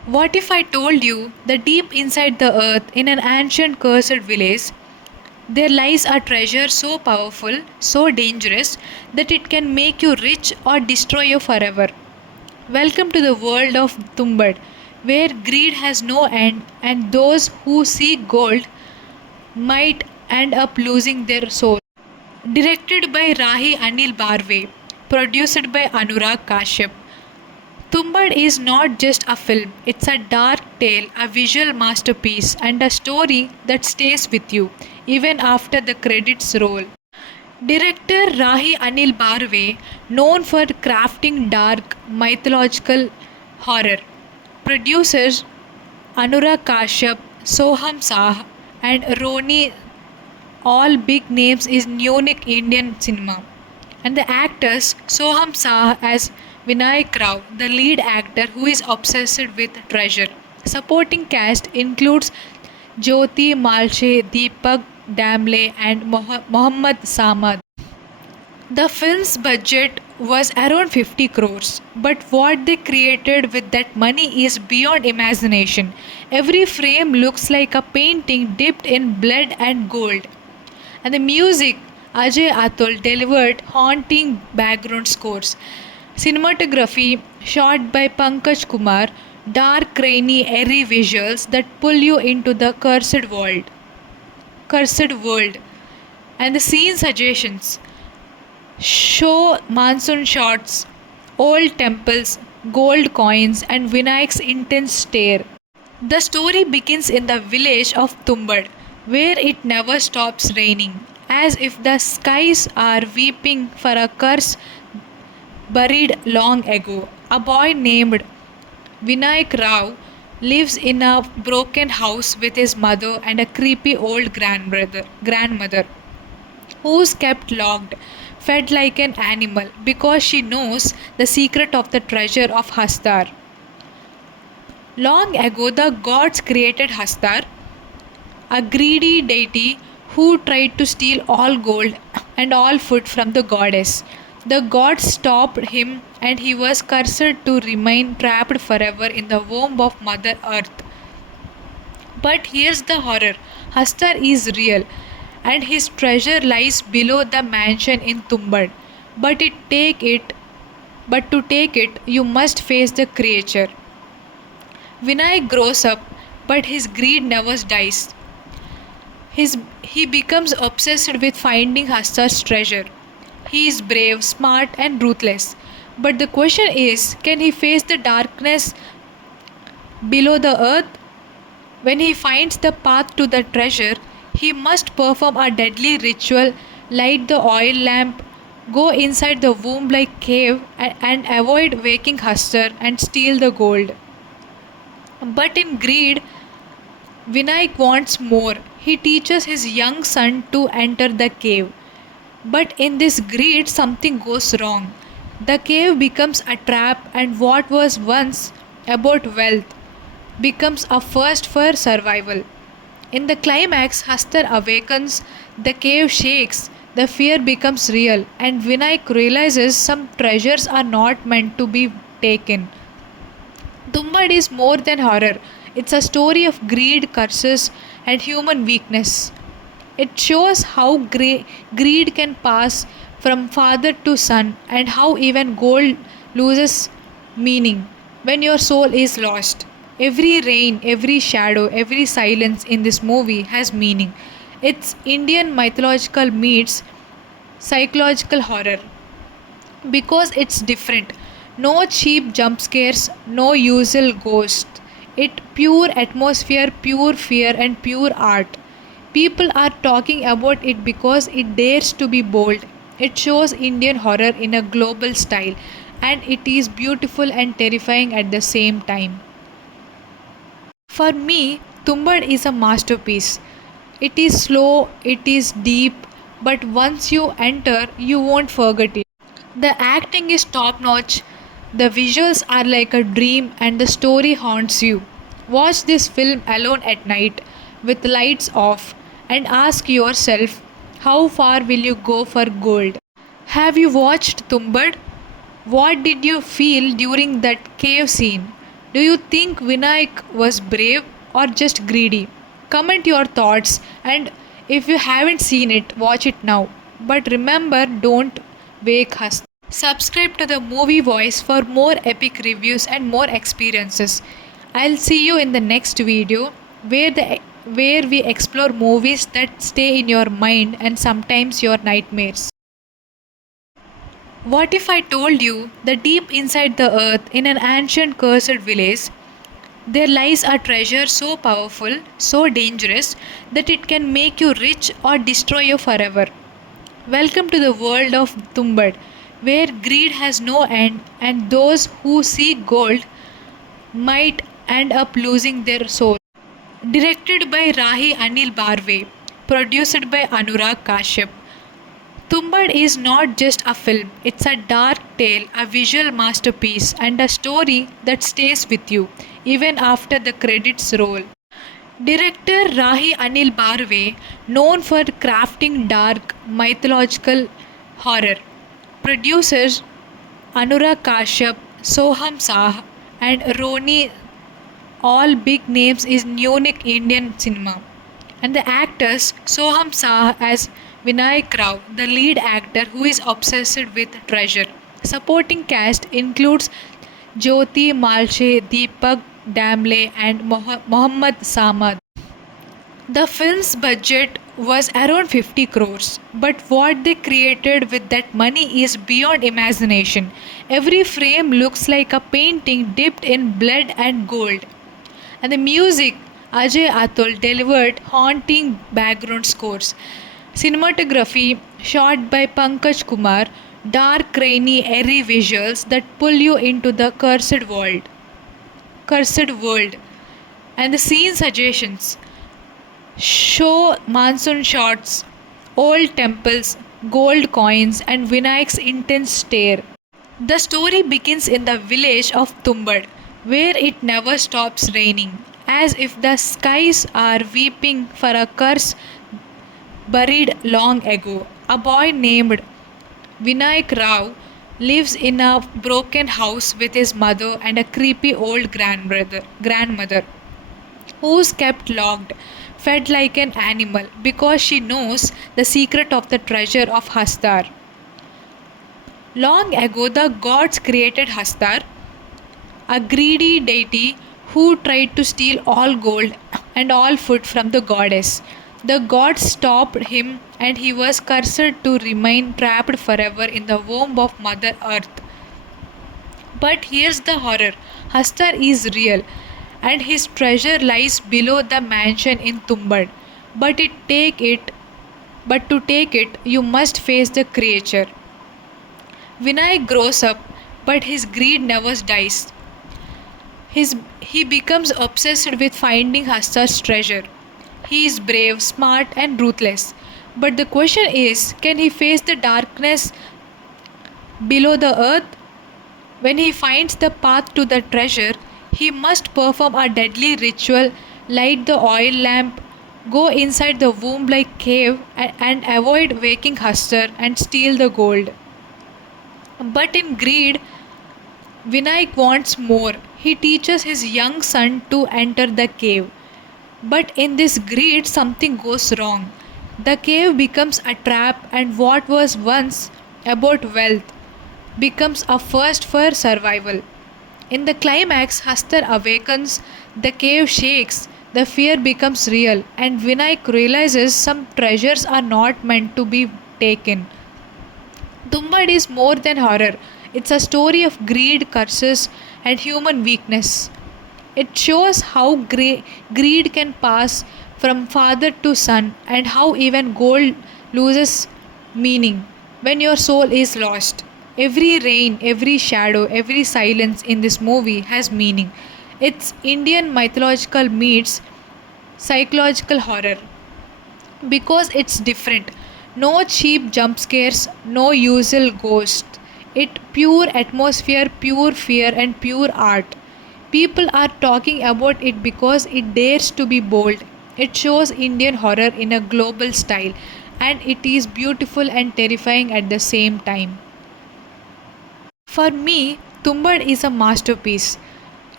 What if I told you that deep inside the earth, in an ancient cursed village, there lies a treasure so powerful, so dangerous, that it can make you rich or destroy you forever? Welcome to the world of Tumbbad, where greed has no end and those who seek gold might end up losing their soul. Directed by Rahi Anil Barve, produced by Anurag Kashyap, Tumbad is not just a film, it's a dark tale, a visual masterpiece, and a story that stays with you even after the credits roll. Director Rahi Anil Barve, known for crafting dark mythological horror. Producers Anurag Kashyap, Sohum Shah, and Roni, all big names in unique Indian cinema. And the actors Soham Shah as Vinayak Rao, the lead actor who is obsessed with treasure. Supporting cast includes Jyothi, Malse, Deepak Damle, and Mohammad Saman. The film's budget was around 50 crores, but what they created with that money is beyond imagination. Every frame looks like a painting dipped in blood and gold. And the music, Ajay Atul delivered haunting background scores. Cinematography, shot by Pankaj Kumar, dark, rainy, airy visuals that pull you into the cursed world. And the scene suggestions show monsoon shots, old temples, gold coins, and Vinayak's intense stare. The story begins in the village of Tumbbad, where it never stops raining, as if the skies are weeping for a curse buried long ago. A boy named Vinayak Rao lives in a broken house with his mother and a creepy old grandmother who's kept locked, fed like an animal because she knows the secret of the treasure of Hastar. Long ago, the gods created Hastar, a greedy deity who tried to steal all gold and all food from the goddess. The gods stopped him and he was cursed to remain trapped forever in the womb of Mother Earth. But here's the horror, Hastar is real and his treasure lies below the mansion in Tumbbad. But it take it but to take it you must face the creature. Vinayak grows up, but his greed never dies. He becomes obsessed with finding Hastar's treasure. He is brave, smart, and ruthless. But the question is, can he face the darkness below the earth? When he finds the path to the treasure, he must perform a deadly ritual, light the oil lamp, go inside the womb like cave, and avoid waking Hastar and steal the gold. But in greed, Vinayak wants more. He teaches his young son to enter the cave. But in this greed, something goes wrong. The cave becomes a trap, and what was once about wealth becomes a first for survival. In the climax, Hastar awakens, the cave shakes, the fear becomes real, and Vinayak realizes some treasures are not meant to be taken. Tumbad is more than horror. It's a story of greed, curses, and human weakness. It shows how greed can pass from father to son and how even gold loses meaning when your soul is lost. Every rain, every shadow, every silence in this movie has meaning. It's Indian mythological meets psychological horror because it's different. No cheap jump scares, no usual ghost. It pure atmosphere, pure fear, and pure art. People are talking about it because it dares to be bold. It shows Indian horror in a global style, and it is beautiful and terrifying at the same time. For me, Tumbad is a masterpiece. It is slow, it is deep, but once you enter, you won't forget it. The acting is top notch, the visuals are like a dream, and the story haunts you. Watch this film alone at night with lights off and ask yourself, how far will you go for gold? Have you watched Tumbad? What did you feel during that cave scene? Do you think Vinayak was brave or just greedy? Comment your thoughts, and if you haven't seen it, watch it now. But remember, don't wake us. Subscribe to the Movie Voice for more epic reviews and more experiences. I'll see you in the next video where we explore movies that stay in your mind and sometimes your nightmares. What if I told you that deep inside the earth, in an ancient cursed village, there lies a treasure so powerful, so dangerous, that it can make you rich or destroy you forever? Welcome to the world of Tumbbad, where greed has no end and those who seek gold might end up losing their soul. Directed by Rahi Anil Barve, produced by Anurag Kashyap, Tumbbad is not just a film, it's a dark tale, a visual masterpiece, and a story that stays with you even after the credits roll. Director Rahi Anil Barve, known for crafting dark mythological horror. Producers Anurag Kashyap, Sohum Shah, and Roni, all big names in unique Indian cinema. And the actors Soham Shah as Vinayak Rao, the lead actor who is obsessed with treasure. Supporting cast includes Jyothi, Malse, Deepak Damle, and Mohammad Saman. The film's budget was around 50 crores, but what they created with that money is beyond imagination. Every frame looks like a painting dipped in blood and gold. And the music, Ajay Atul delivered haunting background scores. Cinematography, shot by Pankaj Kumar, dark, rainy, airy visuals that pull you into the cursed world. And the scene suggestions show monsoon shots, old temples, gold coins, and Vinayak's intense stare. The story begins in the village of Tumbbad, where it never stops raining, as if the skies are weeping for a curse buried long ago. A boy named Vinayak Rao lives in a broken house with his mother and a creepy old grandmother who's kept locked, fed like an animal because she knows the secret of the treasure of Hastar. Long ago, the gods created Hastar, a greedy deity who tried to steal all gold and all food from the goddess. The gods stopped him and he was cursed to remain trapped forever in the womb of Mother Earth. But here's the horror, Hastar is real and his treasure lies below the mansion in Tumbbad. But it take it but to take it you must face the creature. Vinayak grows up, but his greed never dies. He becomes obsessed with finding Hastar's treasure. He is brave, smart, and ruthless. But the question is, can he face the darkness below the earth? When he finds the path to the treasure, he must perform a deadly ritual, light the oil lamp, go inside the womb like cave, and avoid waking Hastar and steal the gold. But in greed, Vinayak wants more. He teaches his young son to enter the cave. But in this greed, something goes wrong. The cave becomes a trap, and what was once about wealth becomes a first for survival. In the climax, Hastar awakens, the cave shakes, the fear becomes real, and Vinayak realizes some treasures are not meant to be taken. Tumbbad is more than horror. It's a story of greed, curses, and human weakness. It shows how greed can pass from father to son and how even gold loses meaning when your soul is lost. Every rain, every shadow, every silence in this movie has meaning. It's Indian mythological meets psychological horror because it's different. No cheap jump scares, no usual ghost. It pure atmosphere, pure fear, and pure art. People are talking about it because it dares to be bold. It shows Indian horror in a global style, and it is beautiful and terrifying at the same time. For me, Tumbbad is a masterpiece.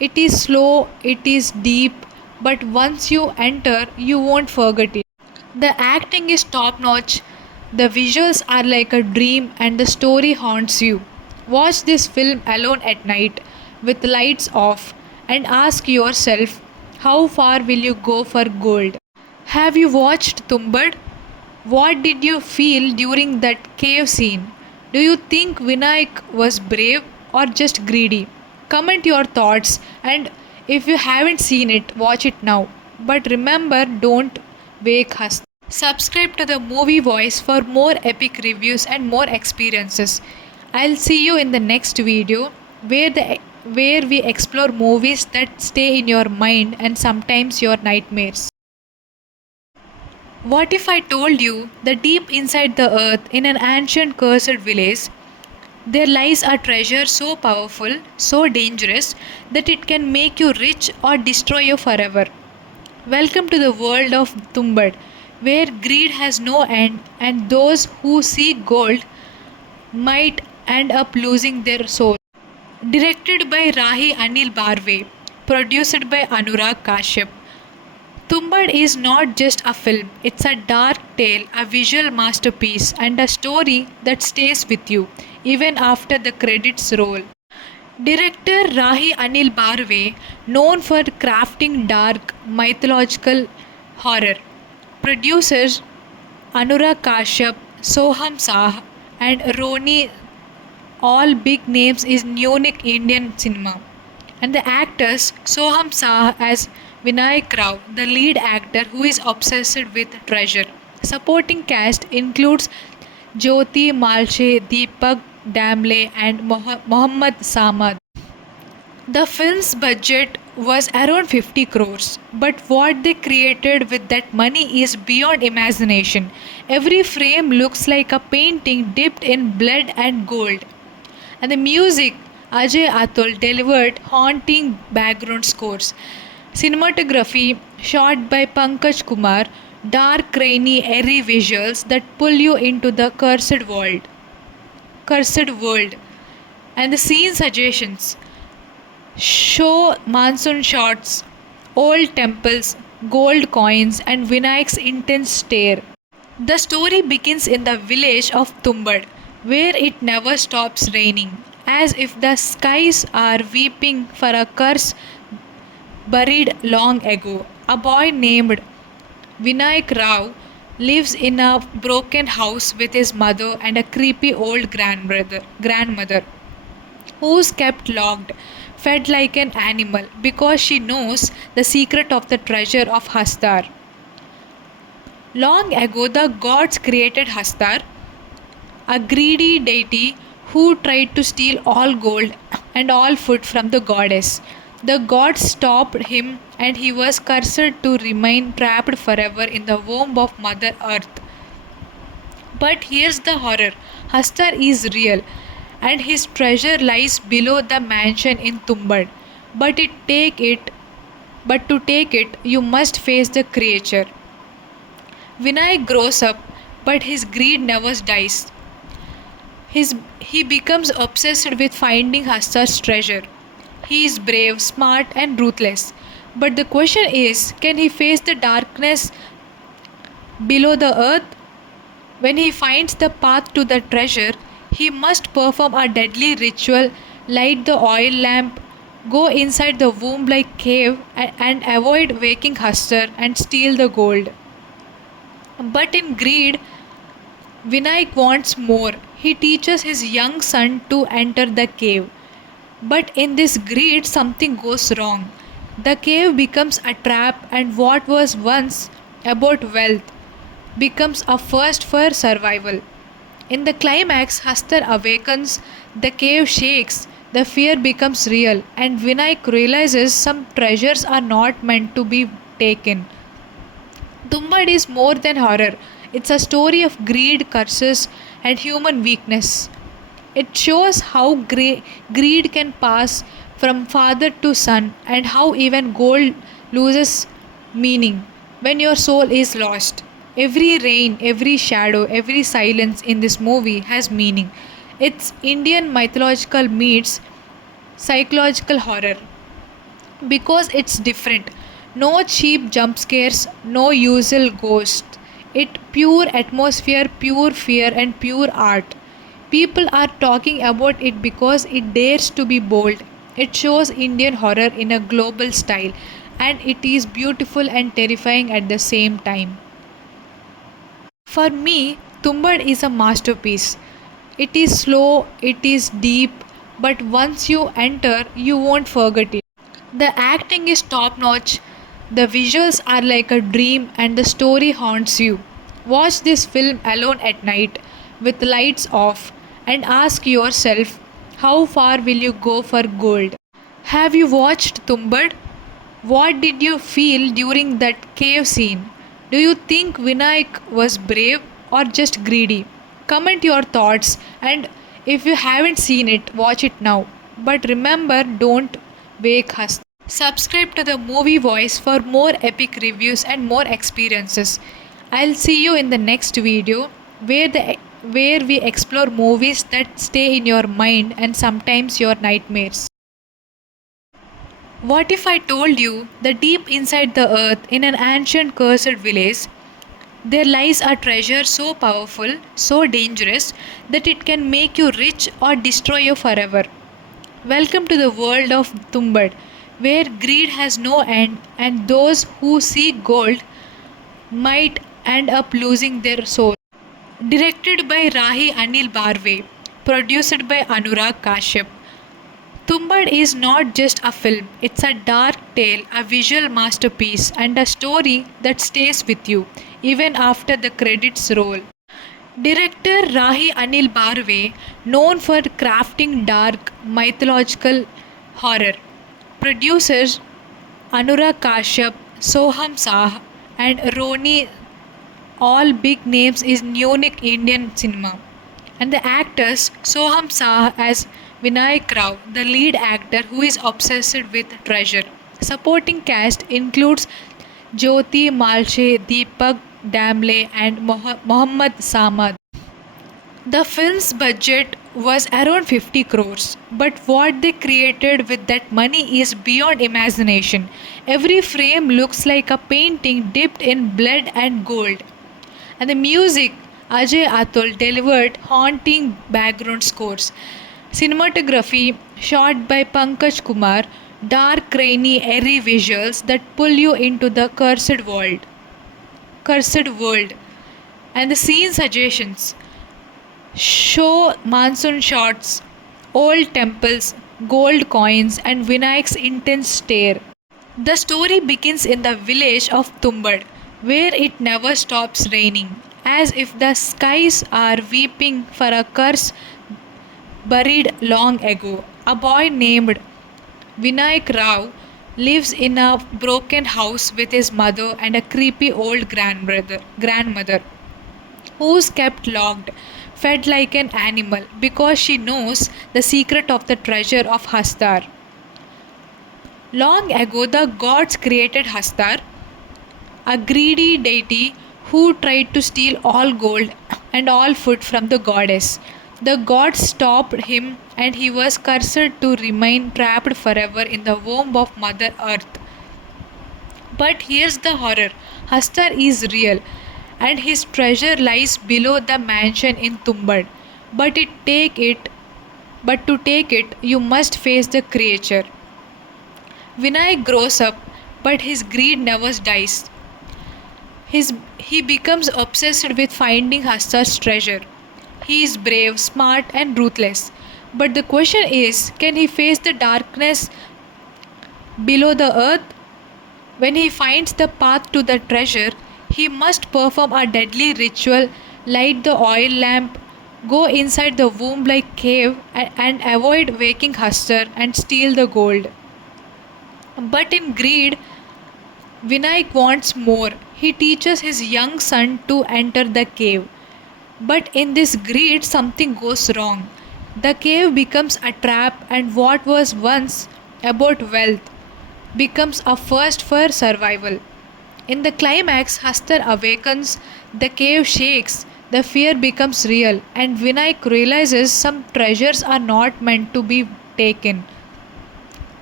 It is slow, it is deep, but once you enter, you won't forget it. The acting is top notch, the visuals are like a dream, and the story haunts you. Watch this film alone at night with lights off and ask yourself, how far will you go for gold? Have you watched Tumbbad? What did you feel during that cave scene? Do you think Vinayak was brave or just greedy? Comment your thoughts, and if you haven't seen it, watch it now. But remember, don't wake us. Subscribe to the Movie Voice for more epic reviews and more experiences. I'll see you in the next video where we explore movies that stay in your mind and sometimes your nightmares. What if I told you that deep inside the earth, in an ancient cursed village, there lies a treasure so powerful, so dangerous, that it can make you rich or destroy you forever? Welcome to the world of Tumbbad, where greed has no end and those who seek gold might end up losing their soul. Directed by Rahi Anil Barve, produced by Anurag Kashyap, Tumbbad is not just a film, it's a dark tale, a visual masterpiece, and a story that stays with you even after the credits roll. Director Rahi Anil Barve, known for crafting dark mythological horror. Producers Anurag Kashyap, Sohum Shah, and Roni, all big names in unique Indian cinema. And the actors Soham Shah as Vinayak Rao, the lead actor who is obsessed with treasure. Supporting cast includes Jyothi, Malse, Deepak Damle, and Mohammad Saman. The film's budget was around 50 crores, but what they created with that money is beyond imagination. Every frame looks like a painting dipped in blood and gold. And the music, Ajay Atul delivered haunting background scores. Cinematography, shot by Pankaj Kumar, dark, rainy, airy visuals that pull you into the cursed world. And the scene suggestions show monsoon shots, old temples, gold coins, and Vinayak's intense stare. The story begins in the village of Tumbbad, where it never stops raining, as if the skies are weeping for a curse buried long ago. A boy named Vinayak Rao lives in a broken house with his mother and a creepy old grandmother who's kept locked, fed like an animal because she knows the secret of the treasure of Hastar. Long ago, the gods created Hastar, a greedy deity who tried to steal all gold and all food from the goddess. The gods stopped him and he was cursed to remain trapped forever in the womb of Mother Earth. But here's the horror, Hastar is real and his treasure lies below the mansion in Tumbbad. But it take it but to take it you must face the creature. Vinay grows up, but his greed never dies. He becomes obsessed with finding Hastar's treasure. He is brave, smart, and ruthless. But the question is, can he face the darkness below the earth? When he finds the path to the treasure, he must perform a deadly ritual, light the oil lamp, go inside the womb like cave, and avoid waking Hastar and steal the gold. But in greed, Vinayak wants more. He teaches his young son to enter the cave. But in this greed, something goes wrong. The cave becomes a trap, and what was once about wealth becomes a first for survival. In the climax, Hastar awakens, the cave shakes, the fear becomes real, and Vinayak realizes some treasures are not meant to be taken. Tumbbad is more than horror. It's a story of greed, curses, and human weakness. It shows how greed can pass from father to son and how even gold loses meaning when your soul is lost. Every rain, every shadow, every silence in this movie has meaning. It's Indian mythological meets psychological horror. because it's different. No cheap jump scares, no usual ghosts. It pure atmosphere, pure fear, and pure art. People are talking about it because it dares to be bold. It shows Indian horror in a global style, and it is beautiful and terrifying at the same time. For me, Tumbbad is a masterpiece. It is slow, it is deep, but once you enter, you won't forget it. The acting is top notch, the visuals are like a dream, and the story haunts you. Watch this film alone at night with lights off and ask yourself, how far will you go for gold? Have you watched Tumbbad? What did you feel during that cave scene? Do you think Vinayak was brave or just greedy? Comment your thoughts, and if you haven't seen it, watch it now. But remember, don't wake us. Subscribe to the Movie Voice for more epic reviews and more experiences. I'll see you in the next video where we explore movies that stay in your mind and sometimes your nightmares. What if I told you that deep inside the earth, in an ancient cursed village, there lies a treasure so powerful, so dangerous, that it can make you rich or destroy you forever? Welcome to the world of Tumbbad, where greed has no end and those who seek gold might end up losing their soul. Directed by Rahi Anil Barve, produced by Anurag Kashyap, Tumbbad is not just a film, it's a dark tale, a visual masterpiece, and a story that stays with you even after the credits roll. Director Rahi Anil Barve, known for crafting dark mythological horror. Producers Anurag Kashyap, Sohum Shah, and Roni, all big names in unique Indian cinema. And the actors Soham Shah as Vinayak Rao, the lead actor who is obsessed with treasure. Supporting cast includes Jyothi, Malse, Deepak Damle, and Mohammad Saman. The film's budget was around 50 crores, but what they created with that money is beyond imagination. Every frame looks like a painting dipped in blood and gold. And the music, Ajay Atul delivered haunting background scores. Cinematography, shot by Pankaj Kumar, dark, rainy, airy visuals that pull you into the cursed world. And the scene suggestions show monsoon shots, old temples, gold coins, and Vinayak's intense stare. The story begins in the village of Tumbbad, where it never stops raining, as if the skies are weeping for a curse buried long ago. A boy named Vinayak Rao lives in a broken house with his mother and a creepy old grandmother who's kept locked, fed like an animal because she knows the secret of the treasure of Hastar. Long ago, the gods created Hastar, a greedy deity who tried to steal all gold and all food from the goddess. The gods stopped him and he was cursed to remain trapped forever in the womb of Mother Earth. But here's the horror, Hastar is real and his treasure lies below the mansion in Tumbbad. But it take it but to take it you must face the creature. Vinayak grows up, but his greed never dies. He becomes obsessed with finding Hastar's treasure. He is brave, smart, and ruthless. But the question is, can he face the darkness below the earth? When he finds the path to the treasure, he must perform a deadly ritual, light the oil lamp, go inside the womb like cave, and avoid waking Hastar and steal the gold. But in greed, Vinayak wants more. He teaches his young son to enter the cave. But in this greed, something goes wrong. The cave becomes a trap, and what was once about wealth becomes a first for survival. In the climax, Hastar awakens, the cave shakes, the fear becomes real, and Vinayak realizes some treasures are not meant to be taken.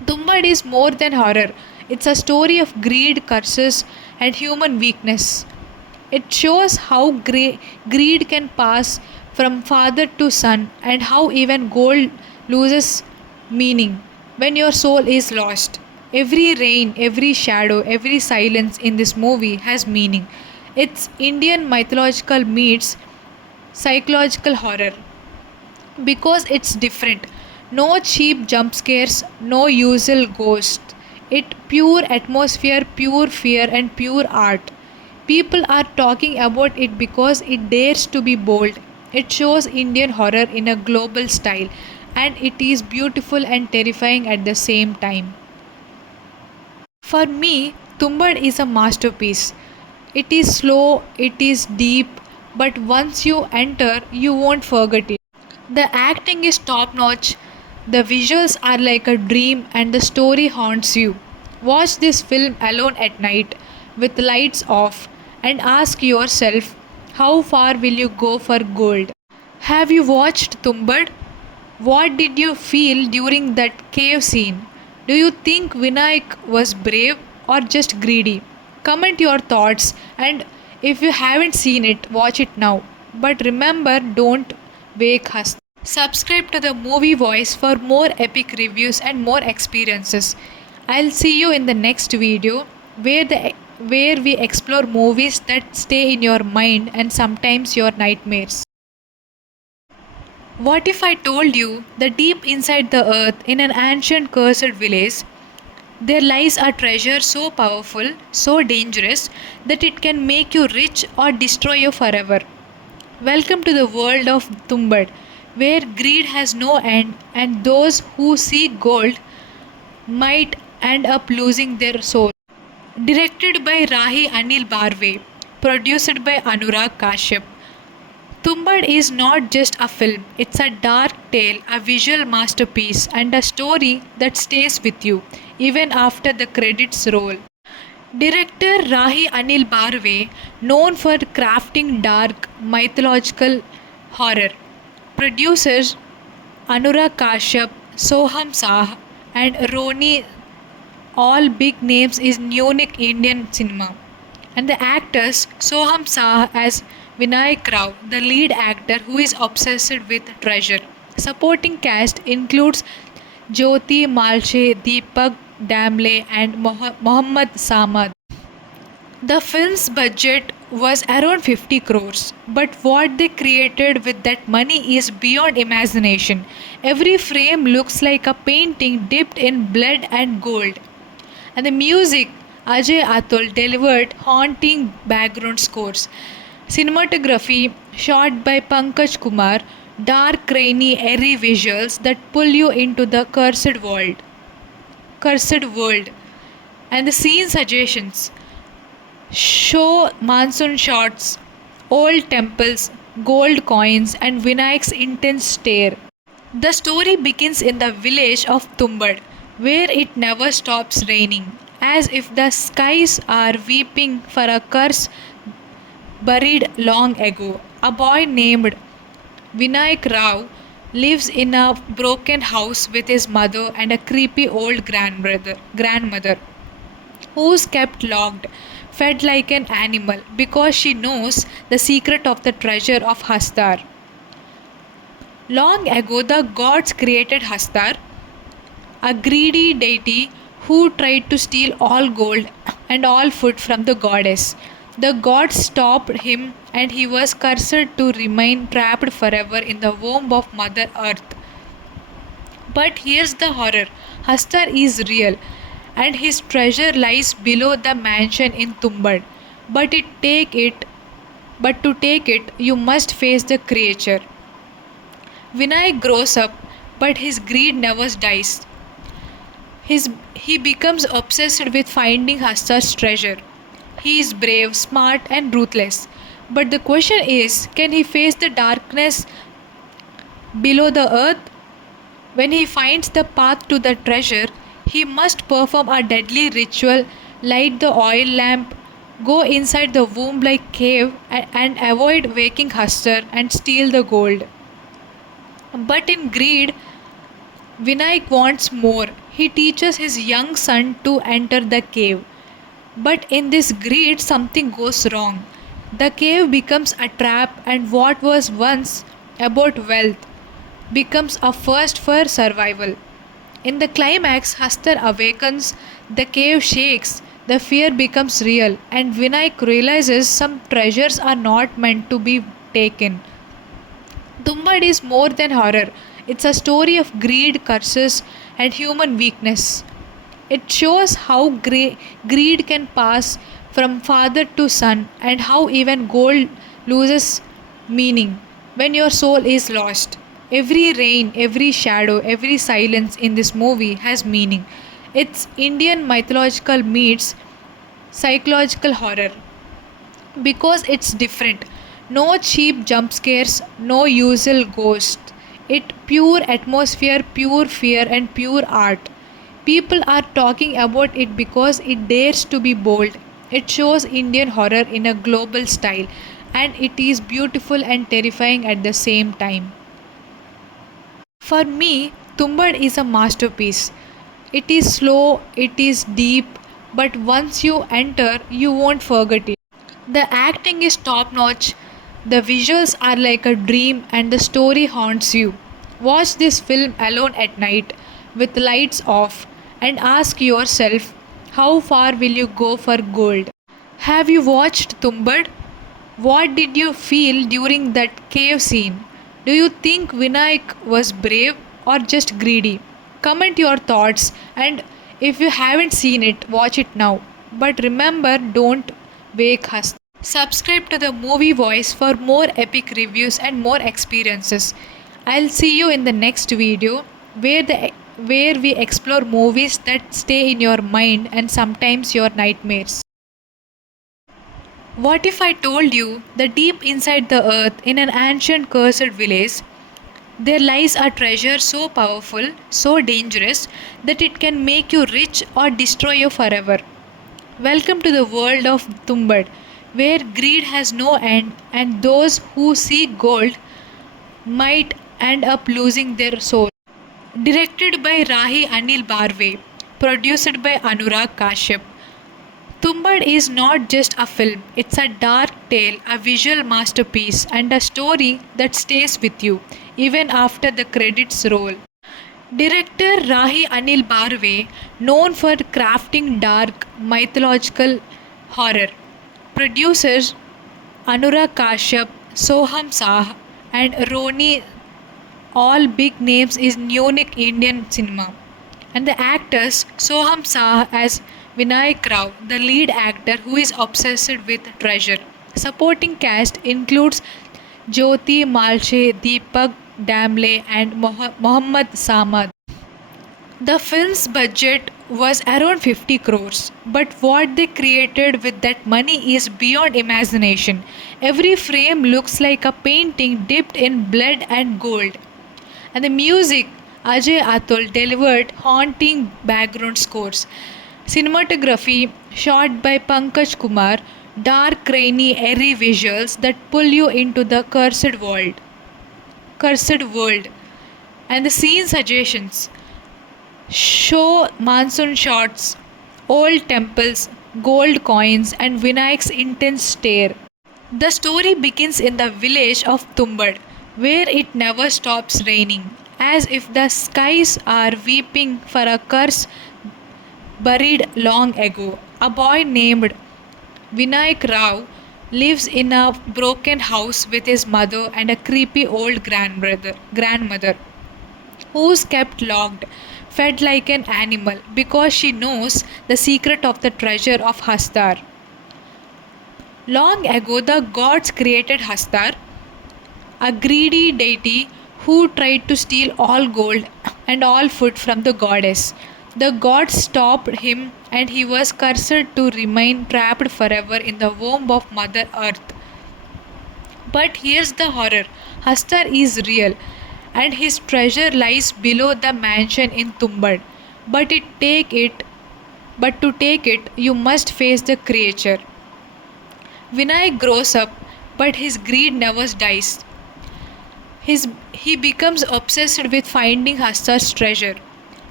Tumbbad is more than horror. It's a story of greed, curses, and human weakness. It shows how greed can pass from father to son and how even gold loses meaning when your soul is lost. Every rain, every shadow, every silence in this movie has meaning. It's Indian mythological meets psychological horror because it's different. No cheap jump scares, no usual ghost. It pure atmosphere, pure fear, and pure art. People are talking about it because it dares to be bold. It shows Indian horror in a global style, and it is beautiful and terrifying at the same time. For me, Tumbbad is a masterpiece. It is slow, it is deep, but once you enter, you won't forget it. The acting is top notch, the visuals are like a dream, and the story haunts you. Watch this film alone at night with lights off and ask yourself, how far will you go for gold? Have you watched Tumbbad? What did you feel during that cave scene? Do you think Vinayak was brave or just greedy? Comment your thoughts, and if you haven't seen it, watch it now. But remember, don't wake us. Subscribe to the Movie Voice for more epic reviews and more experiences. I'll see you in the next video where we explore movies that stay in your mind and sometimes your nightmares. What if I told you that deep inside the earth, in an ancient cursed village, there lies a treasure so powerful, so dangerous, that it can make you rich or destroy you forever? Welcome to the world of Tumbbad, where greed has no end and those who seek gold might end up losing their soul. Directed by Rahi Anil Barve, produced by Anurag Kashyap, Tumbbad is not just a film, it's a dark tale, a visual masterpiece, and a story that stays with you even after the credits roll. Director Rahi Anil Barve, known for crafting dark mythological horror. Producers Anurag Kashyap, Sohum Shah, and Roni, all big names in unique Indian cinema. And the actors Soham Shah as Vinayak Rao, the lead actor who is obsessed with treasure. Supporting cast includes Jyothi, Malse, Deepak Damle, and Mohammad Saman. The film's budget was around 50 crores, but what they created with that money is beyond imagination. Every frame looks like a painting dipped in blood and gold. And the music, Ajay Atul delivered haunting background scores. Cinematography, shot by Pankaj Kumar, dark, rainy, airy visuals that pull you into the cursed world. And the scene suggestions show monsoon shots, old temples, gold coins, and Vinayak's intense stare. The story begins in the village of Tumbbad, where it never stops raining, as if the skies are weeping for a curse buried long ago. A boy named Vinayak Rao lives in a broken house with his mother and a creepy old grandmother who's kept locked, fed like an animal because she knows the secret of the treasure of Hastar. Long ago, the gods created Hastar, a greedy deity who tried to steal all gold and all food from the goddess. The gods stopped him and he was cursed to remain trapped forever in the womb of Mother Earth. But here's the horror, Hastar is real and his treasure lies below the mansion in Tumbbad. But to take it, you must face the creature. Vinayak grows up, but his greed never dies. He becomes obsessed with finding Hastar's treasure. He is brave, smart, and ruthless. But the question is, can he face the darkness below the earth? When he finds the path to the treasure, he must perform a deadly ritual, light the oil lamp, go inside the womb like cave, and avoid waking Hastar and steal the gold. But in greed, Vinayak wants more. He teaches his young son to enter the cave. But in this greed, something goes wrong. The cave becomes a trap, and what was once about wealth becomes a first for survival. In the climax, Hastar awakens, the cave shakes, the fear becomes real, and Vinayak realizes some treasures are not meant to be taken. Tumbbad is more than horror. It's a story of greed, curses, and human weakness. It shows how greed can pass from father to son and how even gold loses meaning when your soul is lost. Every rain, every shadow, every silence in this movie has meaning. It's Indian mythological meets psychological horror because it's different. No cheap jump scares, no usual ghost. It pure atmosphere, pure fear, and pure art. People are talking about it because it dares to be bold. It shows Indian horror in a global style, and it is beautiful and terrifying at the same time. For me, Tumbbad is a masterpiece. It is slow, it is deep, but once you enter, you won't forget it. The acting is top notch, the visuals are like a dream, and the story haunts you. Watch this film alone at night with lights off and ask yourself, how far will you go for gold? Have you watched Tumbbad? What did you feel during that cave scene? Do you think Vinayak was brave or just greedy? Comment your thoughts, and if you haven't seen it, watch it now. But remember, don't wake us. Subscribe to the Movie Voice for more epic reviews and more experiences. I'll see you in the next video where we explore movies that stay in your mind and sometimes your nightmares. What if I told you that deep inside the earth, in an ancient cursed village, there lies a treasure so powerful, so dangerous, that it can make you rich or destroy you forever? Welcome to the world of Tumbbad, where greed has no end and those who seek gold might end up losing their soul. Directed by Rahi Anil Barve, produced by Anurag Kashyap, Tumbbad is not just a film, it's a dark tale, a visual masterpiece, and a story that stays with you even after the credits roll. Director Rahi Anil Barve, known for crafting dark mythological horror. Producers Anurag Kashyap, Sohum Shah, and Roni, all big names in unique Indian cinema. And the actors Soham Shah as Vinayak Rao, the lead actor who is obsessed with treasure. Supporting cast includes Jyothi, Malse, Deepak Damle, and Mohammad Saman. The film's budget was around 50 crores, but what they created with that money is beyond imagination. Every frame looks like a painting dipped in blood and gold. And the music, Ajay Atul delivered haunting background scores. Cinematography, shot by Pankaj Kumar, dark, rainy, airy visuals that pull you into the cursed world. And the scene suggestions show monsoon shots, old temples, gold coins, and Vinayak's intense stare. The story begins in the village of Tumbbad, where it never stops raining, as if the skies are weeping for a curse buried long ago. A boy named Vinayak Rao lives in a broken house with his mother and a creepy old grandmother who's kept locked, fed like an animal because she knows the secret of the treasure of Hastar. Long ago, the gods created Hastar, a greedy deity who tried to steal all gold and all food from the goddess. The gods stopped him and he was cursed to remain trapped forever in the womb of Mother Earth. But here's the horror, Hastar is real and his treasure lies below the mansion in Tumbbad. But to take it, you must face the creature. Vinayak grows up, but his greed never dies. He becomes obsessed with finding Hastar's treasure.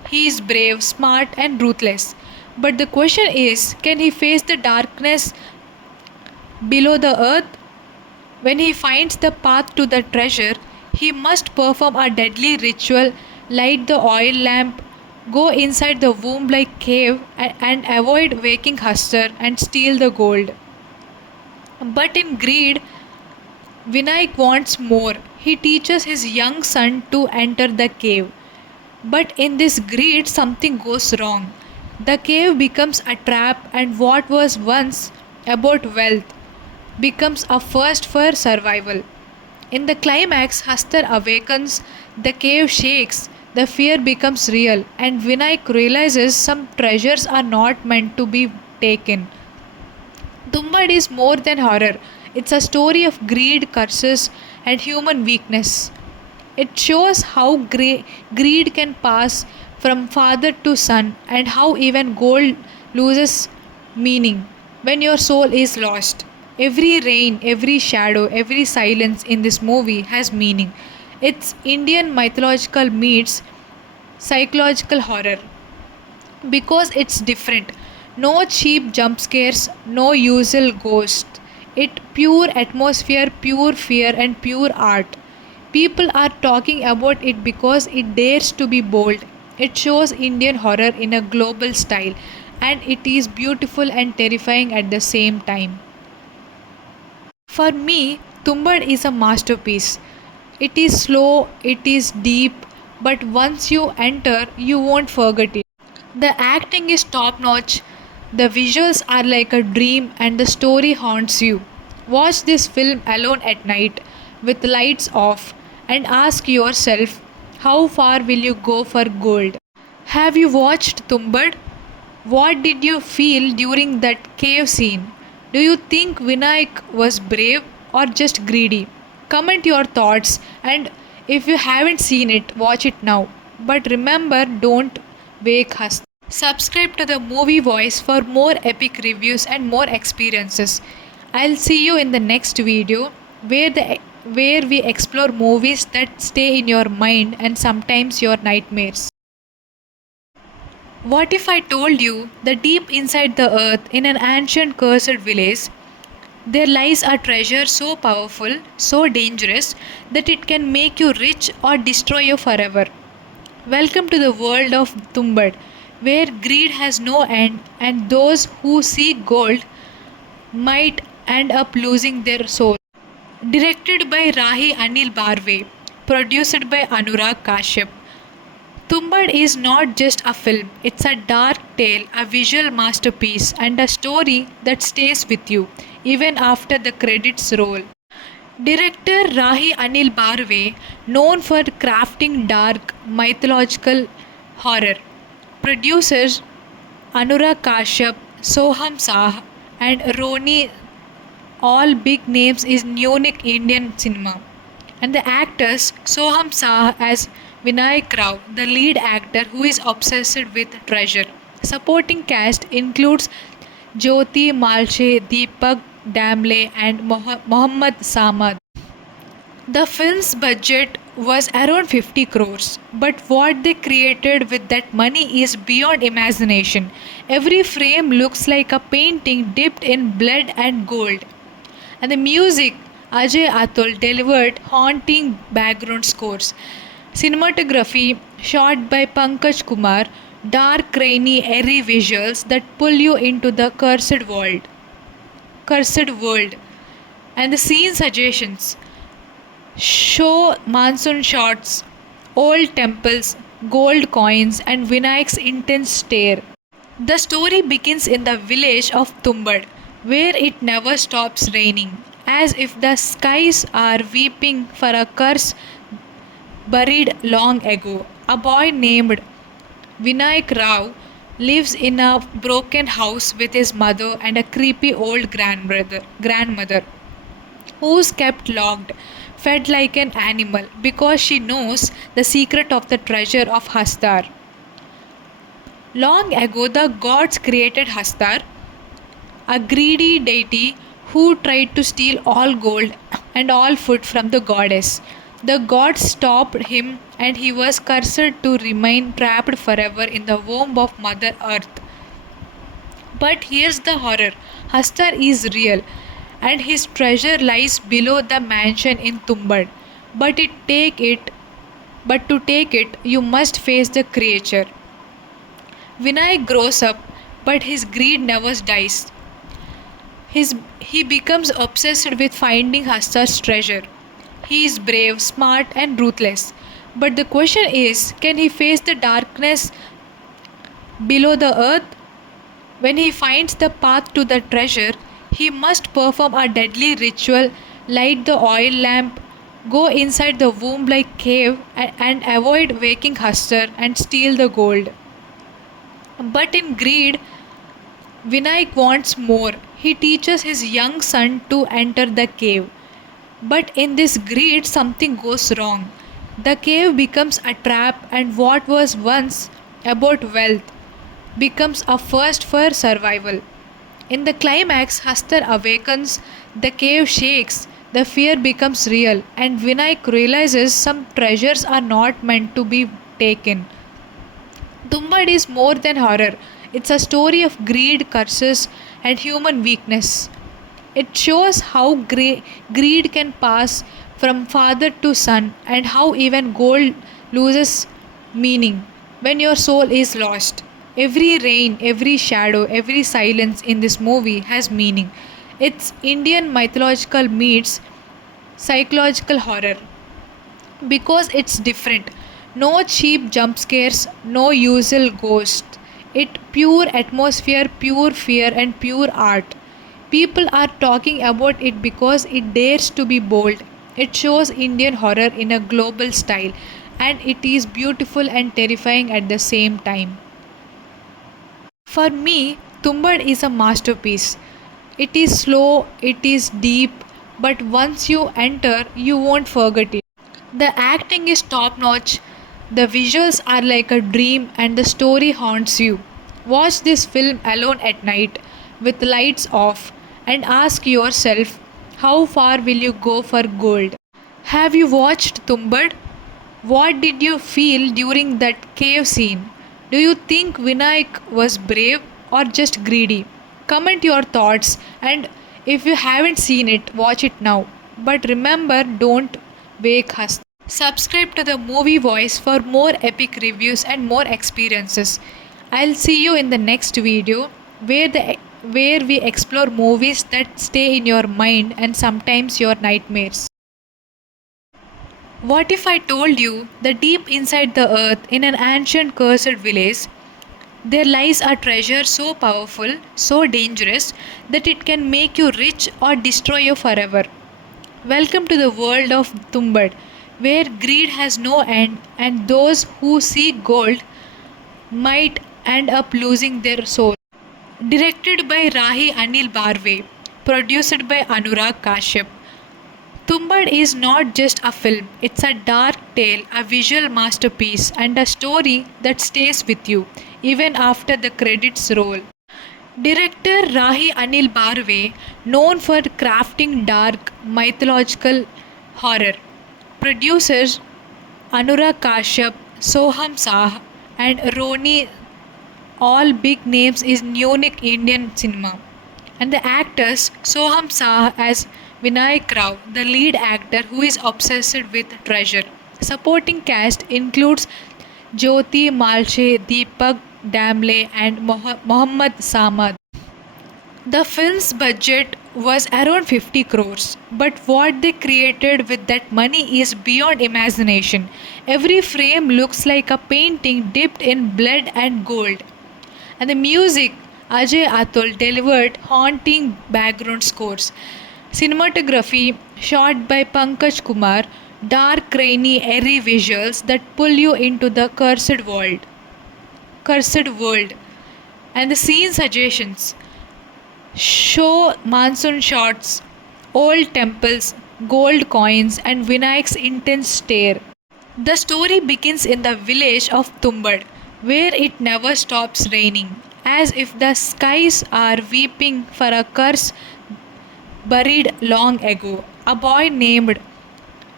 He is brave, smart, and ruthless. But the question is, can he face the darkness below the earth? When he finds the path to the treasure, he must perform a deadly ritual, light the oil lamp, go inside the womb like cave, and avoid waking Hustar and steal the gold. But in greed, Vinayak wants more. He teaches his young son to enter the cave. But in this greed, something goes wrong. The cave becomes a trap, and what was once about wealth becomes a first for survival. In the climax, Hastar awakens, the cave shakes, the fear becomes real, and Vinayak realizes some treasures are not meant to be taken. Tumbbad is more than horror. It's a story of greed, curses, and human weakness. It shows how greed can pass from father to son and how even gold loses meaning when your soul is lost. Every rain, every shadow, every silence in this movie has meaning. It's Indian mythological meets psychological horror because it's different. No cheap jump scares, no usual ghost. It pure atmosphere, pure fear, and pure art. People are talking about it because it dares to be bold. It shows Indian horror in a global style, and it is beautiful and terrifying at the same time. For me, Tumbbad is a masterpiece. It is slow, it is deep, but once you enter, you won't forget it. The acting is top notch, the visuals are like a dream, and the story haunts you. Watch this film alone at night with lights off and ask yourself, how far will you go for gold? Have you watched Tumbbad? What did you feel during that cave scene? Do you think Vinayak was brave or just greedy? Comment your thoughts, and if you haven't seen it, watch it now. But remember, don't wake us. Subscribe to the Movie Voice for more epic reviews and more experiences. I'll see you in the next video where we explore movies that stay in your mind and sometimes your nightmares. What if I told you that deep inside the earth, in an ancient cursed village, there lies a treasure so powerful, so dangerous, that it can make you rich or destroy you forever? Welcome to the world of Tumbbad, where greed has no end and those who seek gold might end up losing their soul. Directed by Rahi Anil Barve, produced by Anurag Kashyap. Tumbbad is not just a film, it's a dark tale, a visual masterpiece, and a story that stays with you even after the credits roll. Director Rahi Anil Barve, known for crafting dark mythological horror. Producers Anurag Kashyap, Sohum Shah, and Roni, all big names in unique Indian cinema. And the actors Soham Shah as Vinayak Rao, the lead actor who is obsessed with treasure. Supporting cast includes Jyothi, Malse, Deepak Damle, and Mohammad Saman. The film's budget was around 50 crores, but what they created with that money is beyond imagination. Every frame looks like a painting dipped in blood and gold. And the music, Ajay Atul delivered haunting background scores. Cinematography, shot by Pankaj Kumar, dark, rainy, airy visuals that pull you into the cursed world. And the scene suggestions show monsoon shots, old temples, gold coins, and Vinayak's intense stare. The story begins in the village of Tumbbad, where it never stops raining, as if the skies are weeping for a curse buried long ago. A boy named Vinayak Rao lives in a broken house with his mother and a creepy old grandmother who's kept locked, fed like an animal because she knows the secret of the treasure of Hastar. Long ago, the gods created Hastar, a greedy deity who tried to steal all gold and all food from the goddess. The gods stopped him and he was cursed to remain trapped forever in the womb of Mother Earth. But here's the horror. Hastar is real and his treasure lies below the mansion in Tumbbad. But it take it but to take it you must face the creature. Vinayak grows up, but his greed never dies. He becomes obsessed with finding Hastar's treasure. He is brave, smart, and ruthless. But the question is, can he face the darkness below the earth? When he finds the path to the treasure, he must perform a deadly ritual, light the oil lamp, go inside the womb like cave, and avoid waking Hastar and steal the gold. But in greed, Vinayak wants more. He teaches his young son to enter the cave. But in this greed, something goes wrong. The cave becomes a trap, and what was once about wealth becomes a first for survival. In the climax, Hastar awakens, the cave shakes, the fear becomes real, and Vinayak realizes some treasures are not meant to be taken. Tumbbad is more than horror. It's a story of greed, curses, and human weakness. It shows how greed can pass from father to son and how even gold loses meaning when your soul is lost. Every rain, every shadow, every silence in this movie has meaning. It's Indian mythological meets psychological horror because it's different. No cheap jump scares, no usual ghost. It pure atmosphere, pure fear, and pure art. People are talking about it because it dares to be bold. It shows Indian horror in a global style, and it is beautiful and terrifying at the same time. For me, Tumbbad is a masterpiece. It is slow, it is deep, but once you enter, you won't forget it. The acting is top notch, the visuals are like a dream, and the story haunts you. Watch this film alone at night with lights off and ask yourself, how far will you go for gold? Have you watched Tumbbad? What did you feel during that cave scene? Do you think Vinayak was brave or just greedy? Comment your thoughts, and if you haven't seen it, watch it now. But remember, don't wake us. Subscribe to the Movie Voice for more epic reviews and more experiences. I'll see you in the next video where we explore movies that stay in your mind and sometimes your nightmares. What if I told you that deep inside the earth in an ancient cursed village there lies a treasure so powerful, so dangerous that it can make you rich or destroy you forever? Welcome to the world of Tumbbad, where greed has no end and those who seek gold might end up losing their soul. Directed by Rahi Anil Barve, produced by Anurag Kashyap. Tumbbad is not just a film, it's a dark tale, a visual masterpiece, and a story that stays with you even after the credits roll. Director Rahi Anil Barve, known for crafting dark mythological horror. Producers Anurag Kashyap, Sohum Shah, and Roni, all big names in unique Indian cinema. And the actors Soham Shah as Vinayak Rao, the lead actor who is obsessed with treasure. Supporting cast includes Jyothi, Malse, Deepak Damle, and Mohammad Saman. The film's budget was around 50 crores, but what they created with that money is beyond imagination. Every frame looks like a painting dipped in blood and gold. And the music, Ajay Atul delivered haunting background scores. Cinematography, shot by Pankaj Kumar, dark, rainy, airy visuals that pull you into the cursed world. And the scene suggestions show monsoon shots, old temples, gold coins, and Vinayak's intense stare. The story begins in the village of Tumbbad, where it never stops raining, as if the skies are weeping for a curse buried long ago. A boy named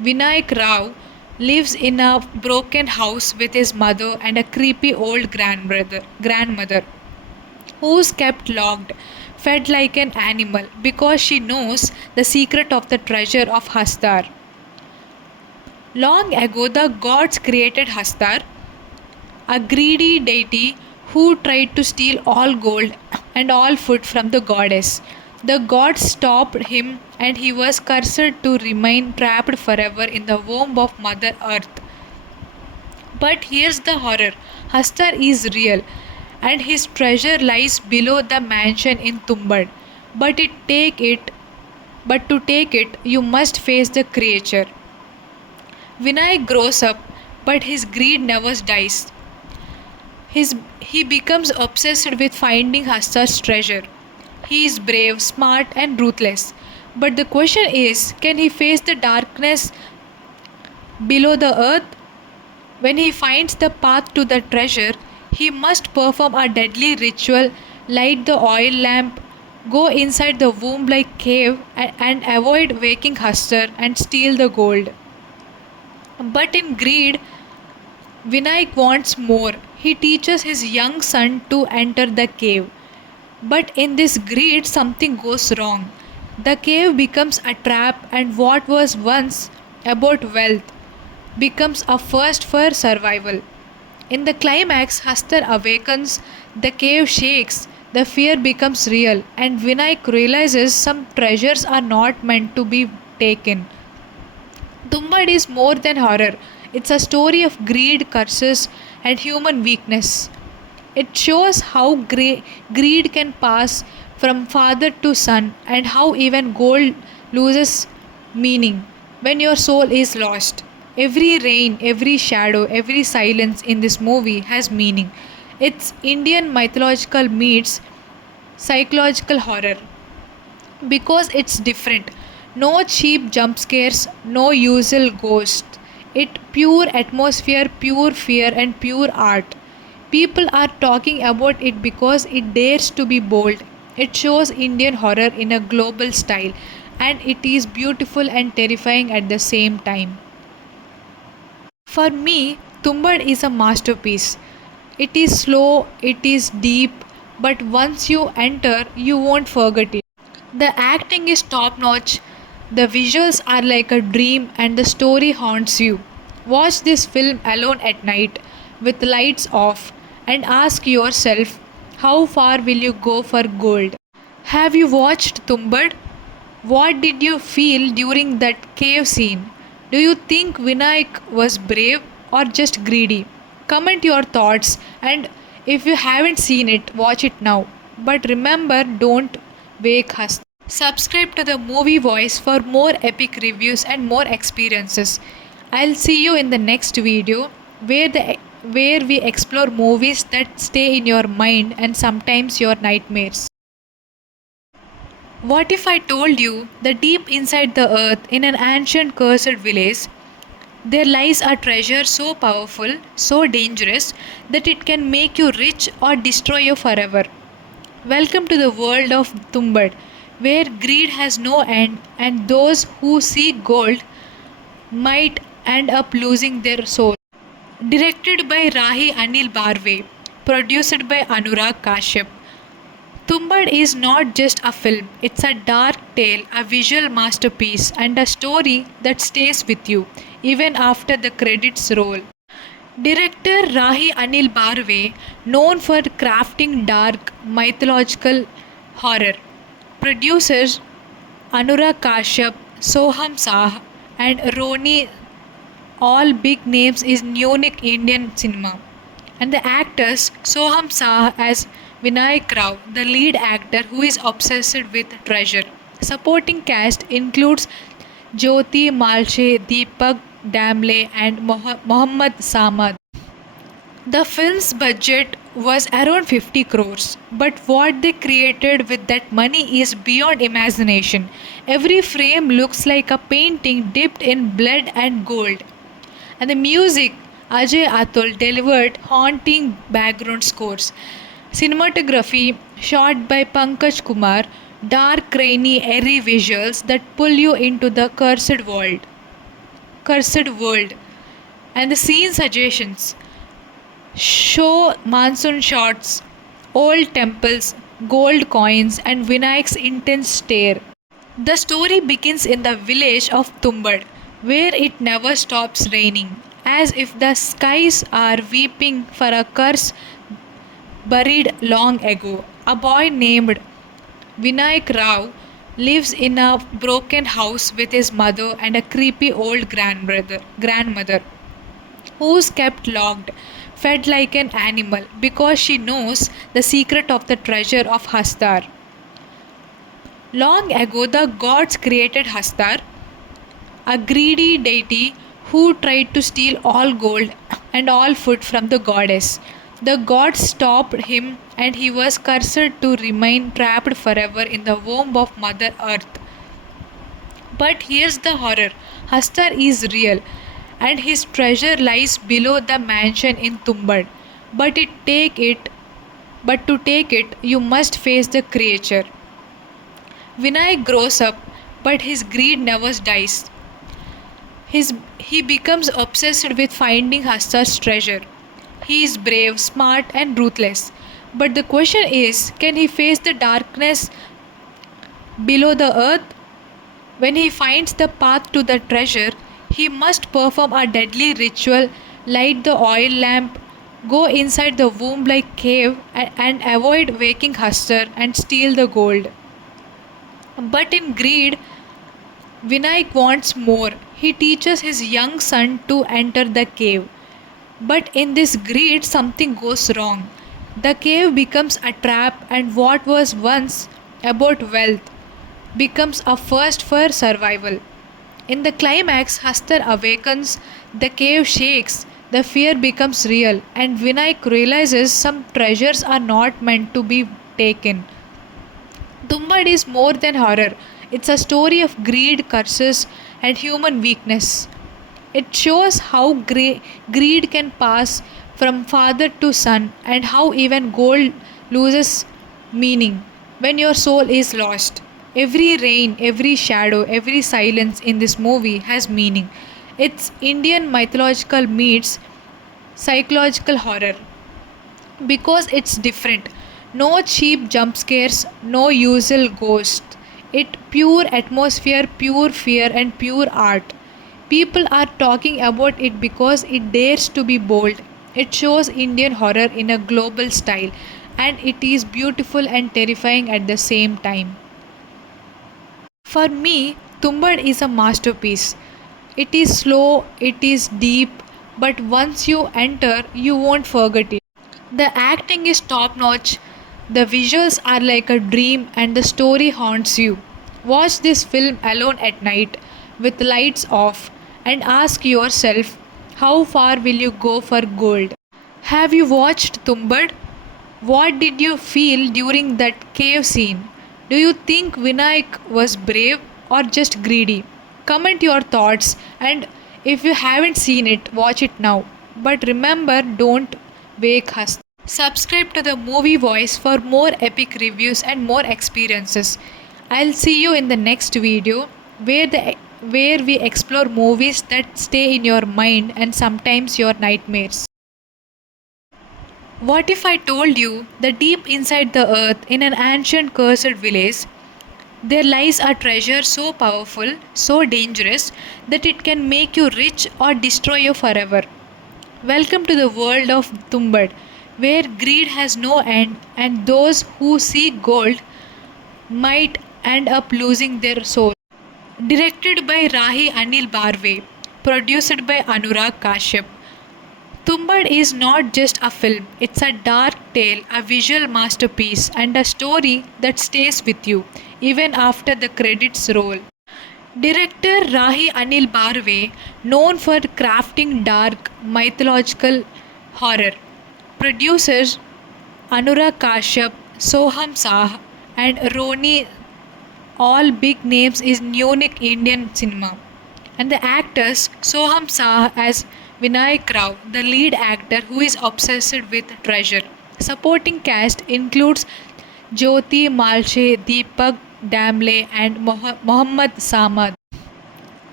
Vinayak Rao lives in a broken house with his mother and a creepy old grandmother who's kept locked, fed like an animal because she knows the secret of the treasure of Hastar. Long ago, the gods created Hastar, a greedy deity who tried to steal all gold and all food from the goddess. The gods stopped him and he was cursed to remain trapped forever in the womb of Mother Earth. But here's the horror, Hastar is real and his treasure lies below the mansion in Tumbbad. But it take it but to take it you must face the creature. Vinay grows up, but his greed never dies. He becomes obsessed with finding Hastar's treasure. He is brave, smart, and ruthless. But the question is, can he face the darkness below the earth? When he finds the path to the treasure, he must perform a deadly ritual, light the oil lamp, go inside the womb like cave, and avoid waking Hastar and steal the gold. But in greed, Vinayak wants more. He teaches his young son to enter the cave. But in this greed, something goes wrong. The cave becomes a trap, and what was once about wealth becomes a first for survival. In the climax, Hastar awakens, the cave shakes, the fear becomes real, and Vinayak realizes some treasures are not meant to be taken. Tumbbad is more than horror. It's a story of greed, curses, and human weakness. It shows how greed can pass from father to son and how even gold loses meaning when your soul is lost. Every rain, every shadow, every silence in this movie has meaning. It's Indian mythological meets psychological horror because it's different. No cheap jump scares, no usual ghost. It pure atmosphere, pure fear, and pure art. People are talking about it because it dares to be bold. It shows Indian horror in a global style, and it is beautiful and terrifying at the same time. For me, Tumbbad is a masterpiece. It is slow, it is deep, but once you enter, you won't forget it. The acting is top notch, the visuals are like a dream, and the story haunts you. Watch this film alone at night with lights off and ask yourself, how far will you go for gold? Have you watched Tumbbad? What did you feel during that cave scene? Do you think Vinayak was brave or just greedy? Comment your thoughts, and if you haven't seen it, watch it now. But remember, don't wake us. Subscribe to the Movie Voice for more epic reviews and more experiences. I'll see you in the next video where we explore movies that stay in your mind and sometimes your nightmares. What if I told you that deep inside the earth, in an ancient cursed village, there lies a treasure so powerful, so dangerous, that it can make you rich or destroy you forever? Welcome to the world of Tumbbad, where greed has no end and those who seek gold might end up losing their soul. Directed by Rahi Anil Barve, produced by Anurag Kashyap. Tumbbad is not just a film, it's a dark tale, a visual masterpiece, and a story that stays with you even after the credits roll. Director Rahi Anil Barve, known for crafting dark mythological horror. Producers Anurag Kashyap, Sohum Shah, and Roni, all big names in unique Indian cinema. And the actors Soham Shah as Vinayak Rao, the lead actor who is obsessed with treasure. Supporting cast includes Jyothi, Malse, Deepak Damle, and Mohammad Saman. The film's budget was around 50 crores, but what they created with that money is beyond imagination. Every frame looks like a painting dipped in blood and gold. And the music, Ajay Atul delivered haunting background scores. Cinematography, shot by Pankaj Kumar, dark, rainy, airy visuals that pull you into the cursed world. cursed world. And the scene suggestions show monsoon shots, old temples, gold coins, and Vinayak's intense stare. The story begins in the village of Tumbbad, where it never stops raining, as if the skies are weeping for a curse buried long ago. A boy named Vinayak Rao lives in a broken house with his mother and a creepy old grandmother who's kept locked, fed like an animal because she knows the secret of the treasure of Hastar. Long ago, the gods created Hastar, a greedy deity who tried to steal all gold and all food from the goddess. The gods stopped him and he was cursed to remain trapped forever in the womb of Mother Earth. But here's the horror, Hastar is real and his treasure lies below the mansion in Tumbbad. But it take it but to take it you must face the creature. Vinay grows up, but his greed never dies. He becomes obsessed with finding Hastar's treasure. He is brave, smart, and ruthless. But the question is, can he face the darkness below the earth? When he finds the path to the treasure, he must perform a deadly ritual, light the oil lamp, go inside the womb like cave, and avoid waking Hastar and steal the gold. But in greed, Vinayak wants more. He teaches his young son to enter the cave. But in this greed, something goes wrong. The cave becomes a trap, and what was once about wealth becomes a first for survival. In the climax, Hastar awakens, the cave shakes, the fear becomes real, and Vinayak realizes some treasures are not meant to be taken. Tumbbad is more than horror. It's a story of greed, curses, and human weakness. It shows how greed can pass from father to son and how even gold loses meaning when your soul is lost. Every rain, every shadow, every silence in this movie has meaning. It's Indian mythological meets psychological horror because it's different. No cheap jump scares, no usual ghost. It pure atmosphere, pure fear, and pure art. People are talking about it because it dares to be bold. It shows Indian horror in a global style, and it is beautiful and terrifying at the same time. For me, Tumbbad is a masterpiece. It is slow, it is deep, but once you enter, you won't forget it. The acting is top notch, the visuals are like a dream, and the story haunts you. Watch this film alone at night with lights off and ask yourself, how far will you go for gold? Have you watched Tumbbad? What did you feel during that cave scene? Do you think Vinayak was brave or just greedy? Comment your thoughts, and if you haven't seen it, watch it now. But remember, don't wake us. Subscribe to the Movie Voice for more epic reviews and more experiences. I'll see you in the next video where we explore movies that stay in your mind and sometimes your nightmares. What if I told you that deep inside the earth, in an ancient cursed village, there lies a treasure so powerful, so dangerous, that it can make you rich or destroy you forever? Welcome to the world of Tumbbad, where greed has no end and those who seek gold might end up losing their soul. Directed by Rahi Anil Barve, produced by Anurag Kashyap. Tumbbad is not just a film, it's a dark tale, a visual masterpiece, and a story that stays with you even after the credits roll. Director Rahi Anil Barve, known for crafting dark mythological horror. Producers Anurag Kashyap, Sohum Shah, and Roni, all big names in unique Indian cinema. And the actors Soham Shah as Vinayak Rao, the lead actor who is obsessed with treasure. Supporting cast includes Jyothi, Malse, Deepak Damle, and Mohammad Saman.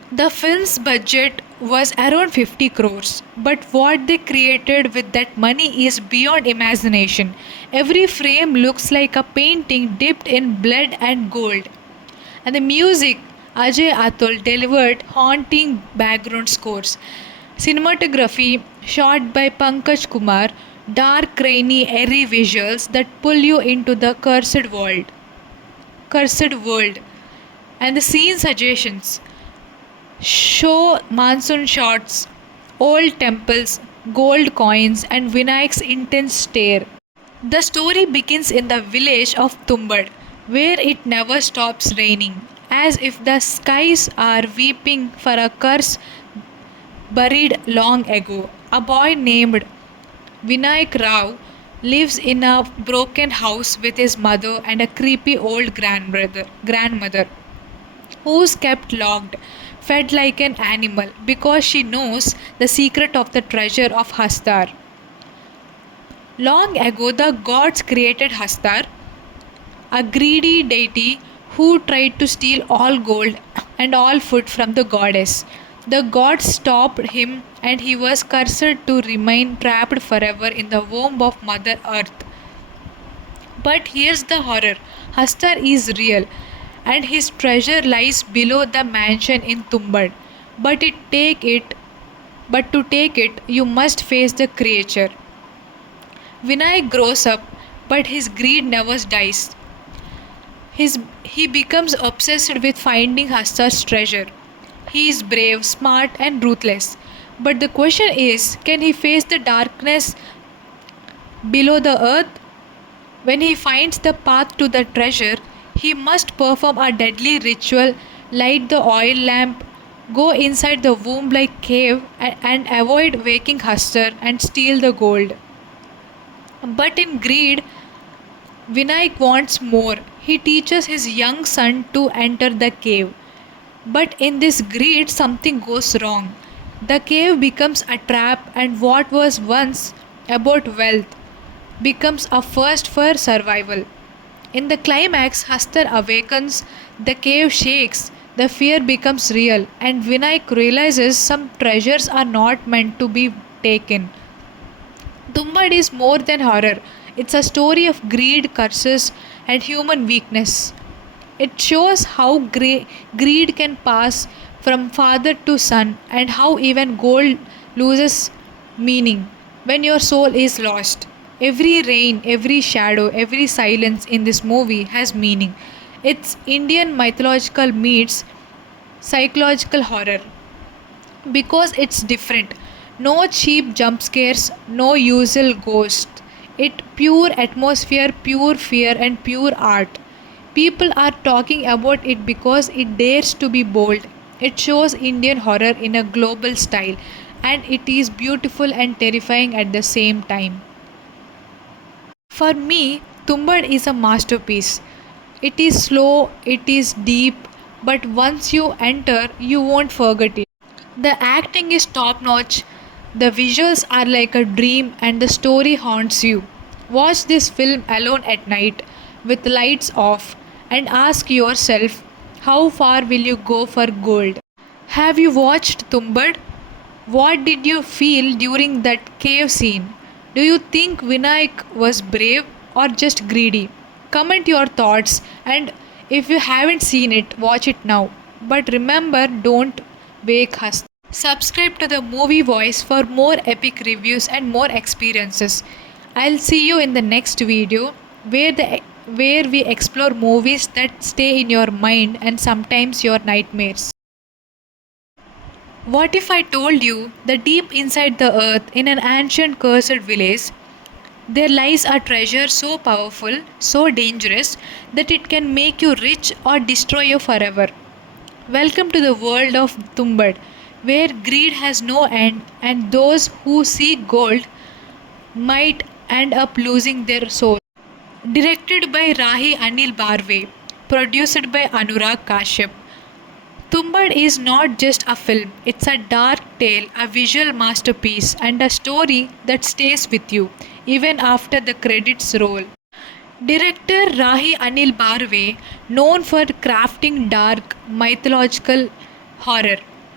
The film's budget was around 50 crores, but what they created with that money is beyond imagination. Every frame looks like a painting dipped in blood and gold. And the music, Ajay Atul delivered haunting background scores. Cinematography, shot by Pankaj Kumar, dark, rainy, airy visuals that pull you into the cursed world. And the scene suggestions show monsoon shots, old temples, gold coins, and Vinayak's intense stare. The story begins in the village of Tumbbad, where it never stops raining, as if the skies are weeping for a curse buried long ago. A boy named Vinayak Rao lives in a broken house with his mother and a creepy old grandmother who's kept locked, fed like an animal because she knows the secret of the treasure of Hastar. Long ago, the gods created Hastar, a greedy deity who tried to steal all gold and all food from the goddess. The gods stopped him and he was cursed to remain trapped forever in the womb of Mother Earth. But here's the horror, Hastar is real and his treasure lies below the mansion in Tumbbad. But it take it but to take it you must face the creature. Vinayak grows up, but his greed never dies. He becomes obsessed with finding Hastar's treasure. He is brave, smart, and ruthless. But the question is, can he face the darkness below the earth? When he finds the path to the treasure, he must perform a deadly ritual, light the oil lamp, go inside the womb like cave, and avoid waking Hastar and steal the gold. But in greed, Vinayak wants more. He teaches his young son to enter the cave. But in this greed, something goes wrong. The cave becomes a trap, and what was once about wealth becomes a first for survival. In the climax, Hastar awakens, the cave shakes, the fear becomes real, and Vinayak realizes some treasures are not meant to be taken. Tumbbad is more than horror. It's a story of greed, curses, and human weakness. It shows how greed can pass from father to son and how even gold loses meaning when your soul is lost. Every rain, every shadow, every silence in this movie has meaning. It's Indian mythological meets psychological horror because it's different. No cheap jump scares, no usual ghost. It pure atmosphere, pure fear, and pure art. People are talking about it because it dares to be bold. It shows Indian horror in a global style, and it is beautiful and terrifying at the same time. For me, Tumbbad is a masterpiece. It is slow, it is deep, but once you enter, you won't forget it. The acting is top notch, the visuals are like a dream, and the story haunts you. Watch this film alone at night with lights off and ask yourself, how far will you go for gold? Have you watched Tumbbad? What did you feel during that cave scene? Do you think Vinayak was brave or just greedy? Comment your thoughts, and if you haven't seen it, watch it now. But remember, don't wake us. Subscribe to the Movie Voice for more epic reviews and more experiences. I'll see you in the next video where we explore movies that stay in your mind and sometimes your nightmares. What if I told you that deep inside the earth in an ancient cursed village there lies a treasure so powerful, so dangerous that it can make you rich or destroy you forever? Welcome to the world of Tumbbad, where greed has no end and those who seek gold might end up losing their soul. Directed by Rahi Anil Barve, produced by Anurag Kashyap. Tumbbad is not just a film, it's a dark tale, a visual masterpiece, and a story that stays with you even after the credits roll. Director Rahi Anil Barve, known for crafting dark mythological horror,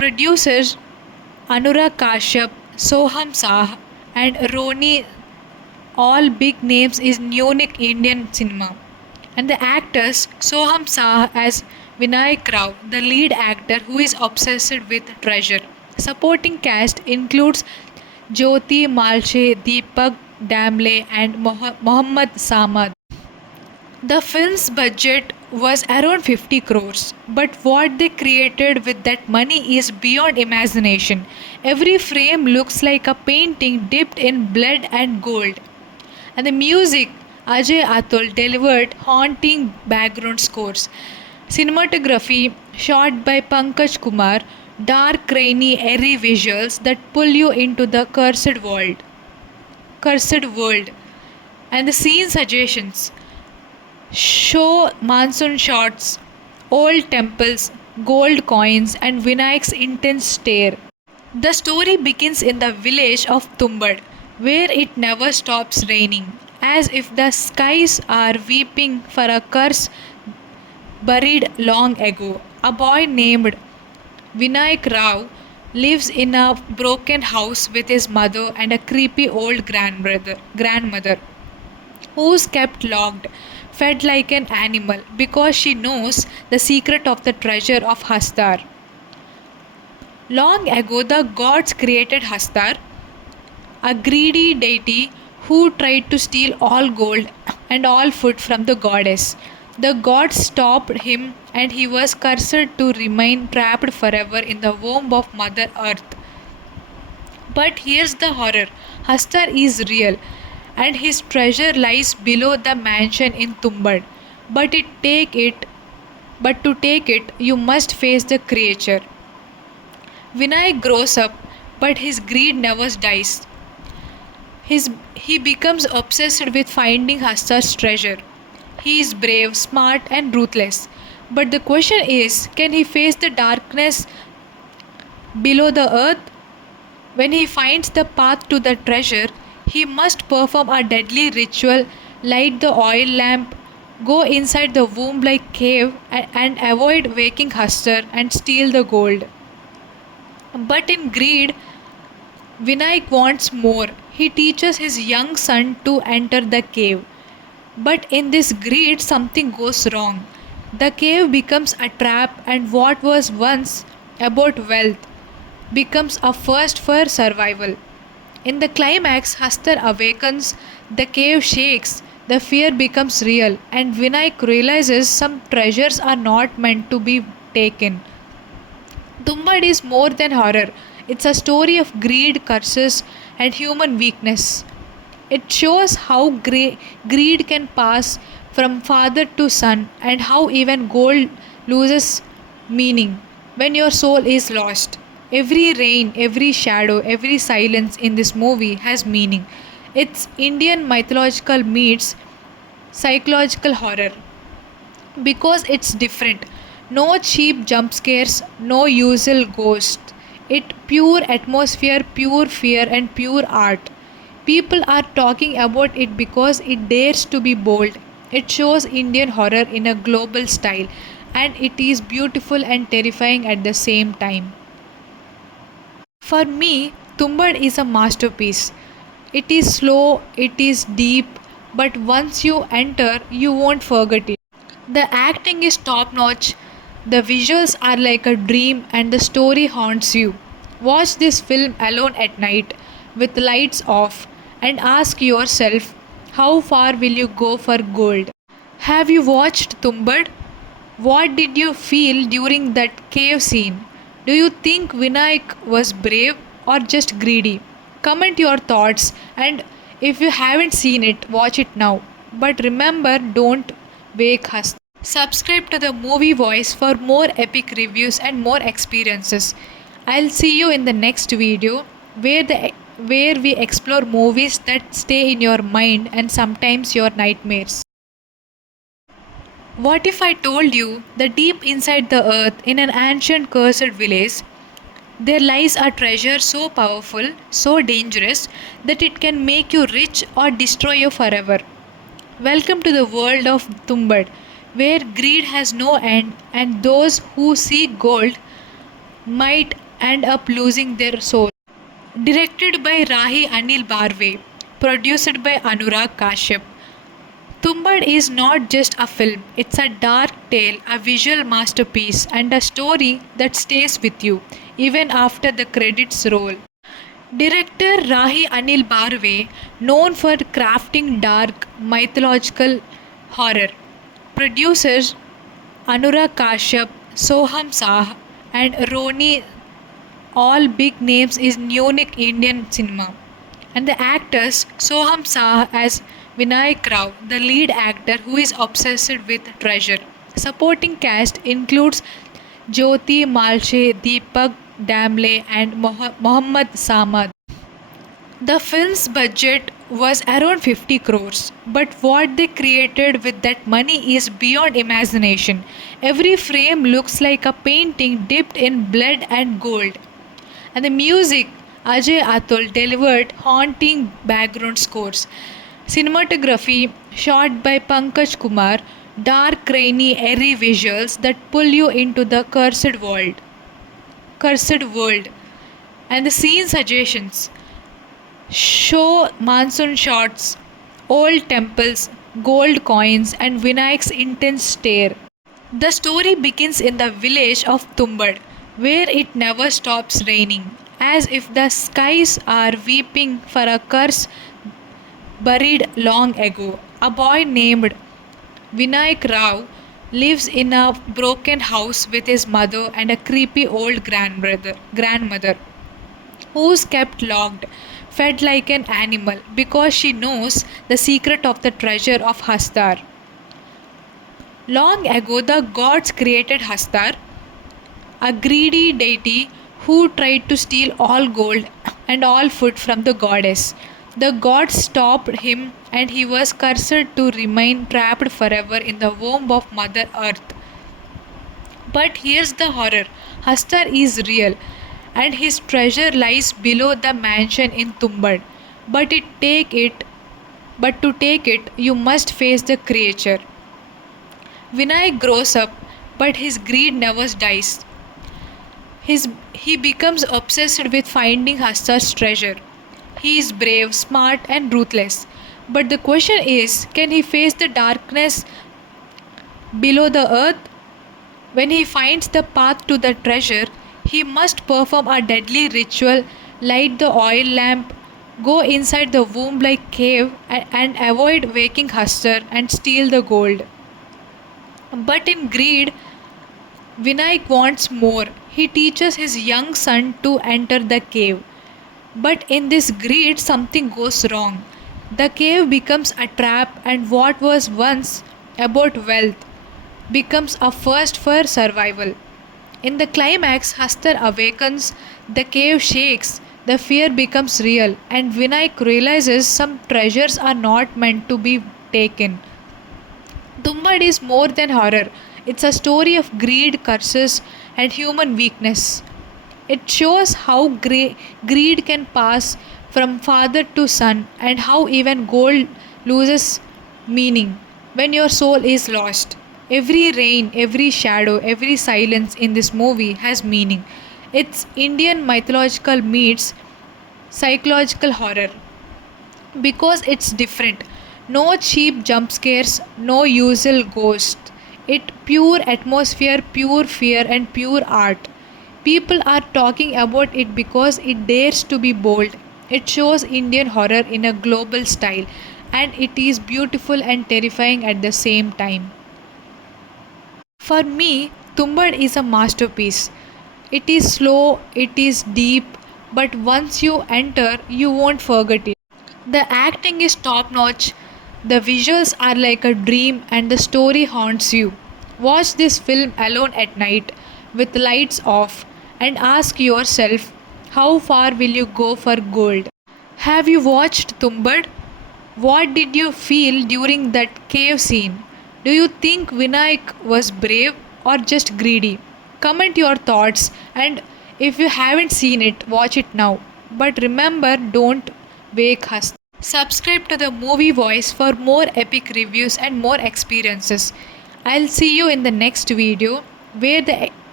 Producers Anurag Kashyap, Sohum Shah, and Roni, all big names in unique Indian cinema. And the actors Soham Shah as Vinayak Rao, the lead actor who is obsessed with treasure. Supporting cast includes Jyothi, Malse, Deepak Damle, and Mohammad Saman. The film's budget was around 50 crores, but what they created with that money is beyond imagination. Every frame looks like a painting dipped in blood and gold. And the music, Ajay Atul delivered haunting background scores. Cinematography, shot by Pankaj Kumar, dark, rainy, airy visuals that pull you into the cursed world. And the scene suggestions show monsoon shots, old temples, gold coins, and Vinayak's intense stare. The story begins in the village of Tumbbad, where it never stops raining, as if the skies are weeping for a curse buried long ago. A boy named Vinayak Rao lives in a broken house with his mother and a creepy old grandmother who's kept locked, fed like an animal because she knows the secret of the treasure of Hastar. Long ago, the gods created Hastar, a greedy deity who tried to steal all gold and all food from the goddess. The gods stopped him and he was cursed to remain trapped forever in the womb of Mother Earth. But here's the horror, Hastar is real and his treasure lies below the mansion in Tumbbad. But it take it but to take it you must face the creature. Vinayak grows up, but his greed never dies. He becomes obsessed with finding Hastar's treasure. He is brave, smart, and ruthless. But the question is, can he face the darkness below the earth? When he finds the path to the treasure, he must perform a deadly ritual, light the oil lamp, go inside the womb like cave, and avoid waking Hastar and steal the gold. But in greed, Vinayak wants more. He teaches his young son to enter the cave. But in this greed, something goes wrong. The cave becomes a trap, and what was once about wealth becomes a first for survival. In the climax, Hastar awakens, the cave shakes, the fear becomes real, and Vinayak realizes some treasures are not meant to be taken. Tumbbad is more than horror. It's a story of greed, curses, and human weakness. It shows how greed can pass from father to son and how even gold loses meaning when your soul is lost. Every rain, every shadow, every silence in this movie has meaning. It's Indian mythological meets psychological horror because it's different. No cheap jump scares, no usual ghost. It pure atmosphere, pure fear, and pure art. People are talking about it because it dares to be bold. It shows Indian horror in a global style, and it is beautiful and terrifying at the same time. For me, Tumbbad is a masterpiece. It is slow, it is deep, but once you enter, you won't forget it. The acting is top notch, the visuals are like a dream, and the story haunts you. Watch this film alone at night with lights off and ask yourself, how far will you go for gold? Have you watched Tumbbad? What did you feel during that cave scene? Do you think Vinayak was brave or just greedy? Comment your thoughts, and if you haven't seen it, watch it now. But remember, don't wake us. Subscribe to the Movie Voice for more epic reviews and more experiences. I'll see you in the next video where we explore movies that stay in your mind and sometimes your nightmares. What if I told you that deep inside the earth in an ancient cursed village there lies a treasure so powerful, so dangerous that it can make you rich or destroy you forever? Welcome to the world of Tumbbad, where greed has no end and those who seek gold might end up losing their soul. Directed by Rahi Anil Barve, produced by Anurag Kashyap. Tumbbad is not just a film, it's a dark tale, a visual masterpiece, and a story that stays with you even after the credits roll. Director Rahi Anil Barve, known for crafting dark mythological horror. Producers Anurag Kashyap, Sohum Shah, and Roni, all big names in unique Indian cinema. And the actors Soham Shah as Vinayak Rao, the lead actor who is obsessed with treasure. Supporting cast includes Jyothi, Malse, Deepak Damle, and Mohammad Saman. The film's budget was around 50 crores, but what they created with that money is beyond imagination. Every frame looks like a painting dipped in blood and gold. And the music, Ajay Atul delivered haunting background scores. Cinematography, shot by Pankaj Kumar, dark, rainy, airy visuals that pull you into the cursed world. And the scene suggestions show monsoon shots, old temples, gold coins, and Vinayak's intense stare. The story begins in the village of Tumbbad, where it never stops raining, as if the skies are weeping for a curse buried long ago. A boy named Vinayak Rao lives in a broken house with his mother and a creepy old grandmother who's kept locked, fed like an animal because she knows the secret of the treasure of Hastar. Long ago, the gods created Hastar, a greedy deity who tried to steal all gold and all food from the goddess. The gods stopped him and he was cursed to remain trapped forever in the womb of Mother Earth. But here's the horror, Hastar is real and his treasure lies below the mansion in Tumbbad. But to take it, you must face the creature. Vinayak grows up, but his greed never dies. He becomes obsessed with finding Hastar's treasure. He is brave, smart, and ruthless. But the question is, can he face the darkness below the earth? When he finds the path to the treasure, he must perform a deadly ritual, light the oil lamp, go inside the womb like cave, and avoid waking Hastar and steal the gold. But in greed, Vinayak wants more. He teaches his young son to enter the cave. But in this greed, something goes wrong. The cave becomes a trap, and what was once about wealth becomes a first for survival. In the climax, Hastar awakens, the cave shakes, the fear becomes real, and Vinayak realizes some treasures are not meant to be taken. Tumbbad is more than horror. It's a story of greed, curses, and human weakness. It shows how greed can pass from father to son and how even gold loses meaning when your soul is lost. Every rain, every shadow, every silence in this movie has meaning. It's Indian mythological meets psychological horror because it's different. No cheap jump scares, no usual ghost. It pure atmosphere, pure fear, and pure art. People are talking about it because it dares to be bold. It shows Indian horror in a global style, and it is beautiful and terrifying at the same time. For me, Tumbbad is a masterpiece. It is slow, it is deep, but once you enter, you won't forget it. The acting is top notch, the visuals are like a dream, and the story haunts you. Watch this film alone at night with lights off and ask yourself, how far will you go for gold? Have you watched Tumbbad? What did you feel during that cave scene? Do you think Vinayak was brave or just greedy? Comment your thoughts, and if you haven't seen it, watch it now. But remember, don't wake us. Subscribe to the Movie Voice for more epic reviews and more experiences. I'll see you in the next video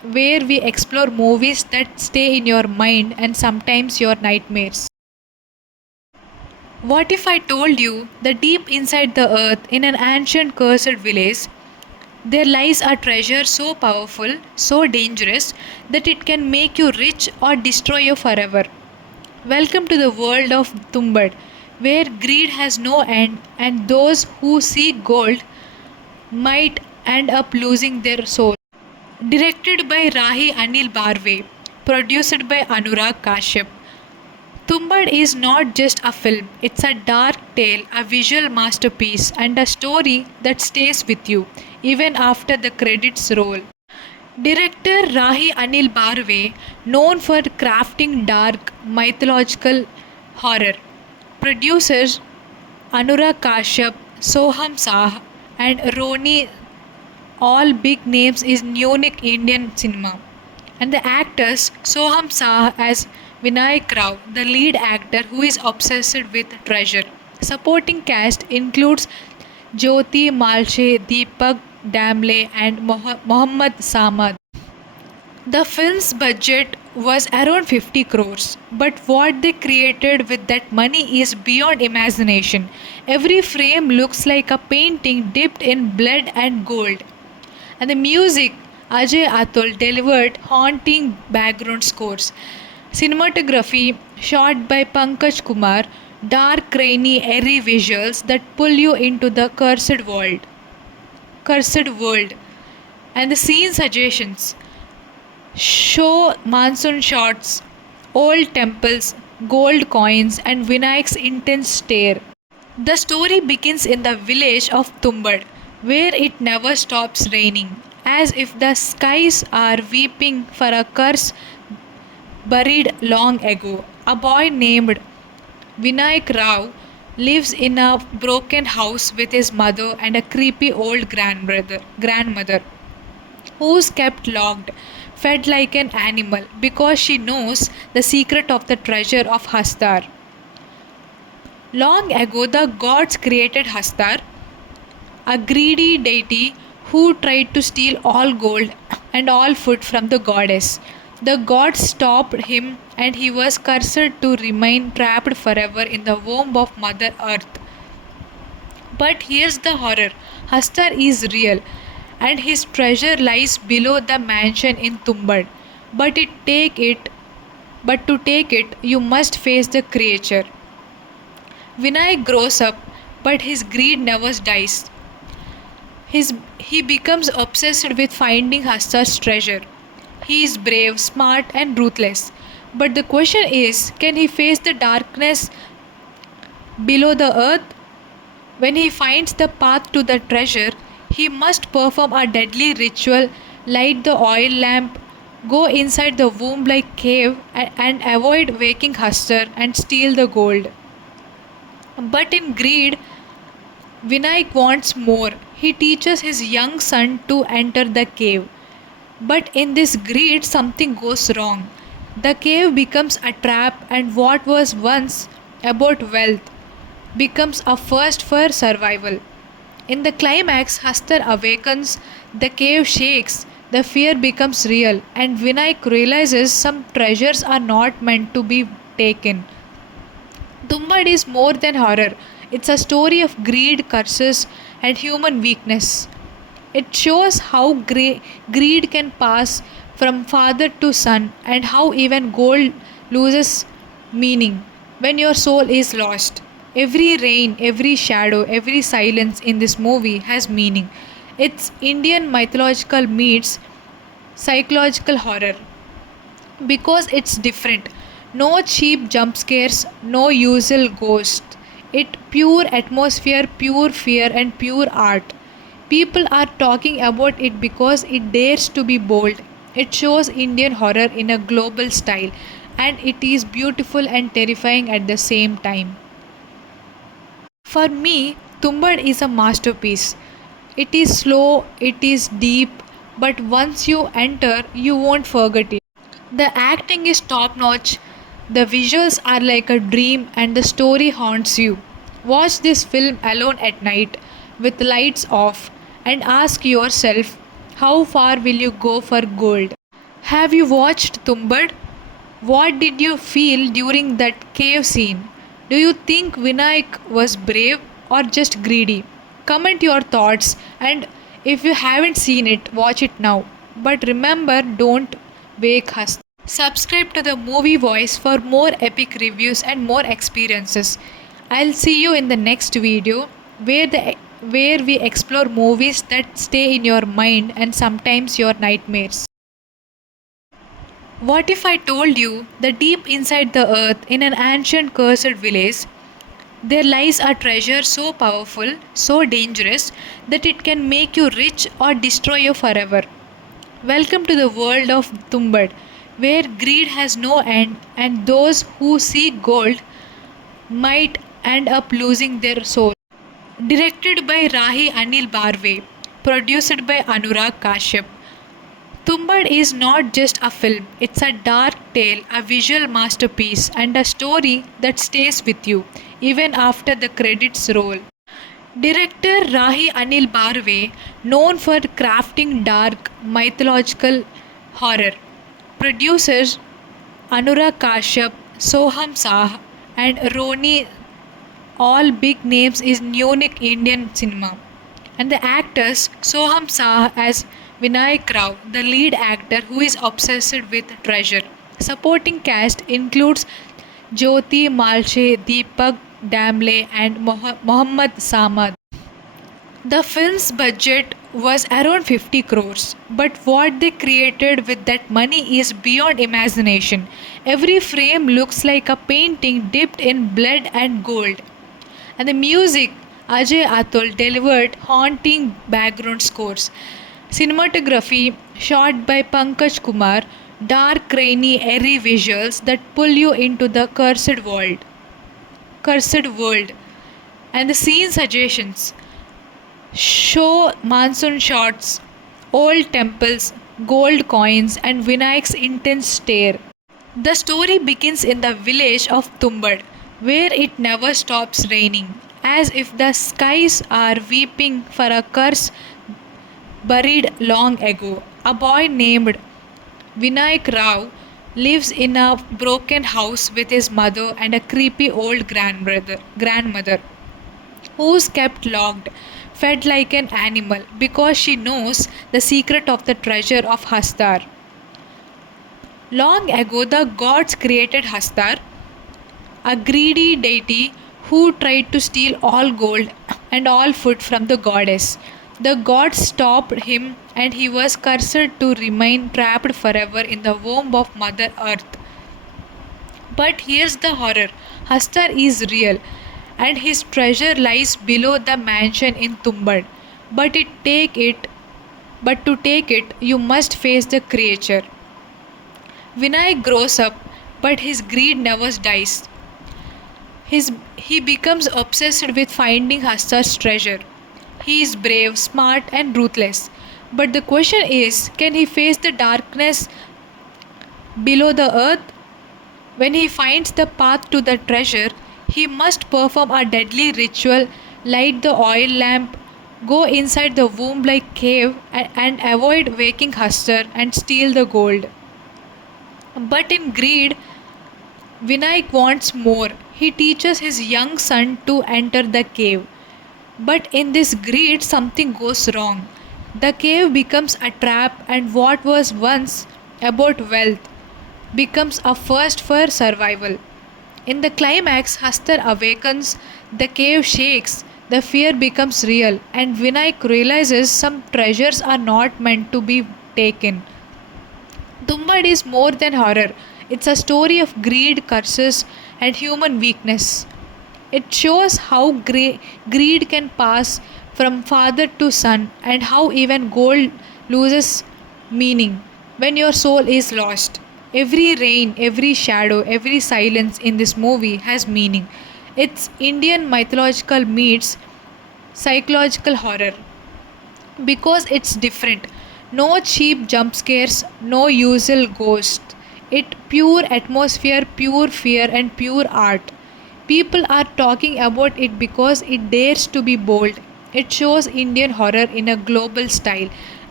where we explore movies that stay in your mind and sometimes your nightmares. What if I told you that deep inside the earth, in an ancient cursed village, there lies a treasure so powerful, so dangerous, that it can make you rich or destroy you forever? Welcome to the world of Tumbbad, where greed has no end and those who seek gold might end up losing their soul. Directed by Rahi Anil Barve, produced by Anurag Kashyap. Tumbbad is not just a film, it's a dark tale, a visual masterpiece, and a story that stays with you even after the credits roll. Director Rahi Anil Barve, known for crafting dark mythological horror. Producers Anurag Kashyap, Sohum Shah, and Roni, all big names in unique Indian cinema. And the actors Soham Shah as Vinayak Rao, the lead actor who is obsessed with treasure. Supporting cast includes Jyothi, Malse, Deepak Damle, and Mohammad Saman. The film's budget was around 50 crores, but what they created with that money is beyond imagination. Every frame looks like a painting dipped in blood and gold. And the music, Ajay Atul delivered haunting background scores. Cinematography, shot by Pankaj Kumar, dark, rainy, airy visuals that pull you into the cursed world. And the scene suggestions show monsoon shots, old temples, gold coins, and Vinayak's intense stare. The story begins in the village of Tumbbad, where it never stops raining, as if the skies are weeping for a curse buried long ago. A boy named Vinayak Rao lives in a broken house with his mother and a creepy old grandmother who's kept locked, fed like an animal because she knows the secret of the treasure of Hastar. Long ago, the gods created Hastar, a greedy deity who tried to steal all gold and all food from the goddess. The gods stopped him and he was cursed to remain trapped forever in the womb of Mother Earth. But here's the horror, Hastar is real and his treasure lies below the mansion in Tumbbad. But it take it but to take it you must face the creature. Vinayak grows up, but his greed never dies. He becomes obsessed with finding Hastar's treasure. He is brave, smart, and ruthless. But the question is, can he face the darkness below the earth? When he finds the path to the treasure, he must perform a deadly ritual, light the oil lamp, go inside the womb like cave, and avoid waking Hastar and steal the gold. But in greed, Vinayak wants more. He teaches his young son to enter the cave. But in this greed, something goes wrong. The cave becomes a trap, and what was once about wealth becomes a first for survival. In the climax, Hastar awakens, the cave shakes, the fear becomes real, and Vinayak realizes some treasures are not meant to be taken. Tumbbad is more than horror. It's a story of greed, curses, and human weakness. It shows how greed can pass from father to son and how even gold loses meaning when your soul is lost. Every rain, every shadow, every silence in this movie has meaning. It's Indian mythological meets psychological horror because it's different. No cheap jump scares, no usual ghost. It pure atmosphere, pure fear, and pure art. People are talking about it because it dares to be bold. It shows Indian horror in a global style, and it is beautiful and terrifying at the same time. For me, Tumbbad is a masterpiece. It is slow, it is deep, but once you enter, you won't forget it. The acting is top notch, the visuals are like a dream, and the story haunts you. Watch this film alone at night with lights off and ask yourself, how far will you go for gold? Have you watched Tumbbad? What did you feel during that cave scene? Do you think Vinayak was brave or just greedy? Comment your thoughts, and if you haven't seen it, watch it now. But remember, don't wake us. Subscribe to the Movie Voice for more epic reviews and more experiences. I'll see you in the next video where we explore movies that stay in your mind and sometimes your nightmares. What if I told you that deep inside the earth, in an ancient cursed village, there lies a treasure so powerful, so dangerous, that it can make you rich or destroy you forever? Welcome to the world of Tumbbad, where greed has no end and those who seek gold might end up losing their soul. Directed by Rahi Anil Barve, produced by Anurag Kashyap, Tumbbad is not just a film, it's a dark tale, a visual masterpiece, and a story that stays with you even after the credits roll. Director Rahi Anil Barve, known for crafting dark mythological horror. Producers Anurag Kashyap, Sohum Shah, and Roni, all big names in unique Indian cinema. And the actors Soham Shah as Vinayak Rao, the lead actor who is obsessed with treasure. Supporting cast includes Jyothi, Malse, Deepak Damle, and Mohammad Saman. The film's budget was around 50 crores, but what they created with that money is beyond imagination. Every frame looks like a painting dipped in blood and gold. And the music, Ajay Atul delivered haunting background scores. Cinematography, shot by Pankaj Kumar, dark, rainy, airy visuals that pull you into the cursed world. And the scene suggestions show monsoon shots, old temples, gold coins, and Vinayak's intense stare. The story begins in the village of Tumbbad, where it never stops raining, as if the skies are weeping for a curse buried long ago. A boy named Vinayak Rao lives in a broken house with his mother and a creepy old grandmother who's kept locked, fed like an animal because she knows the secret of the treasure of Hastar. Long ago, the gods created Hastar, a greedy deity who tried to steal all gold and all food from the goddess. The gods stopped him and he was cursed to remain trapped forever in the womb of Mother Earth. But here's the horror, Hastar is real and his treasure lies below the mansion in Tumbbad. But it take it but to take it you must face the creature. Vinayak grows up, but his greed never dies. He becomes obsessed with finding Hastar's treasure. He is brave, smart, and ruthless. But the question is, can he face the darkness below the earth? When he finds the path to the treasure, he must perform a deadly ritual, light the oil lamp, go inside the womb like cave, and avoid waking Hastar and steal the gold. But in greed, Vinayak wants more. He teaches his young son to enter the cave. But in this greed, something goes wrong. The cave becomes a trap, and what was once about wealth becomes a first for survival. In the climax, Hastar awakens, the cave shakes, the fear becomes real, and Vinayak realizes some treasures are not meant to be taken. Tumbbad is more than horror. It's a story of greed, curses, and human weakness. It shows how greed can pass from father to son and how even gold loses meaning when your soul is lost. Every rain, every shadow, every silence in this movie has meaning. It's Indian mythological meets psychological horror because it's different. No cheap jump scares, no usual ghost. It pure atmosphere, pure fear, and pure art. People are talking about it because it dares to be bold. It shows Indian horror in a global style,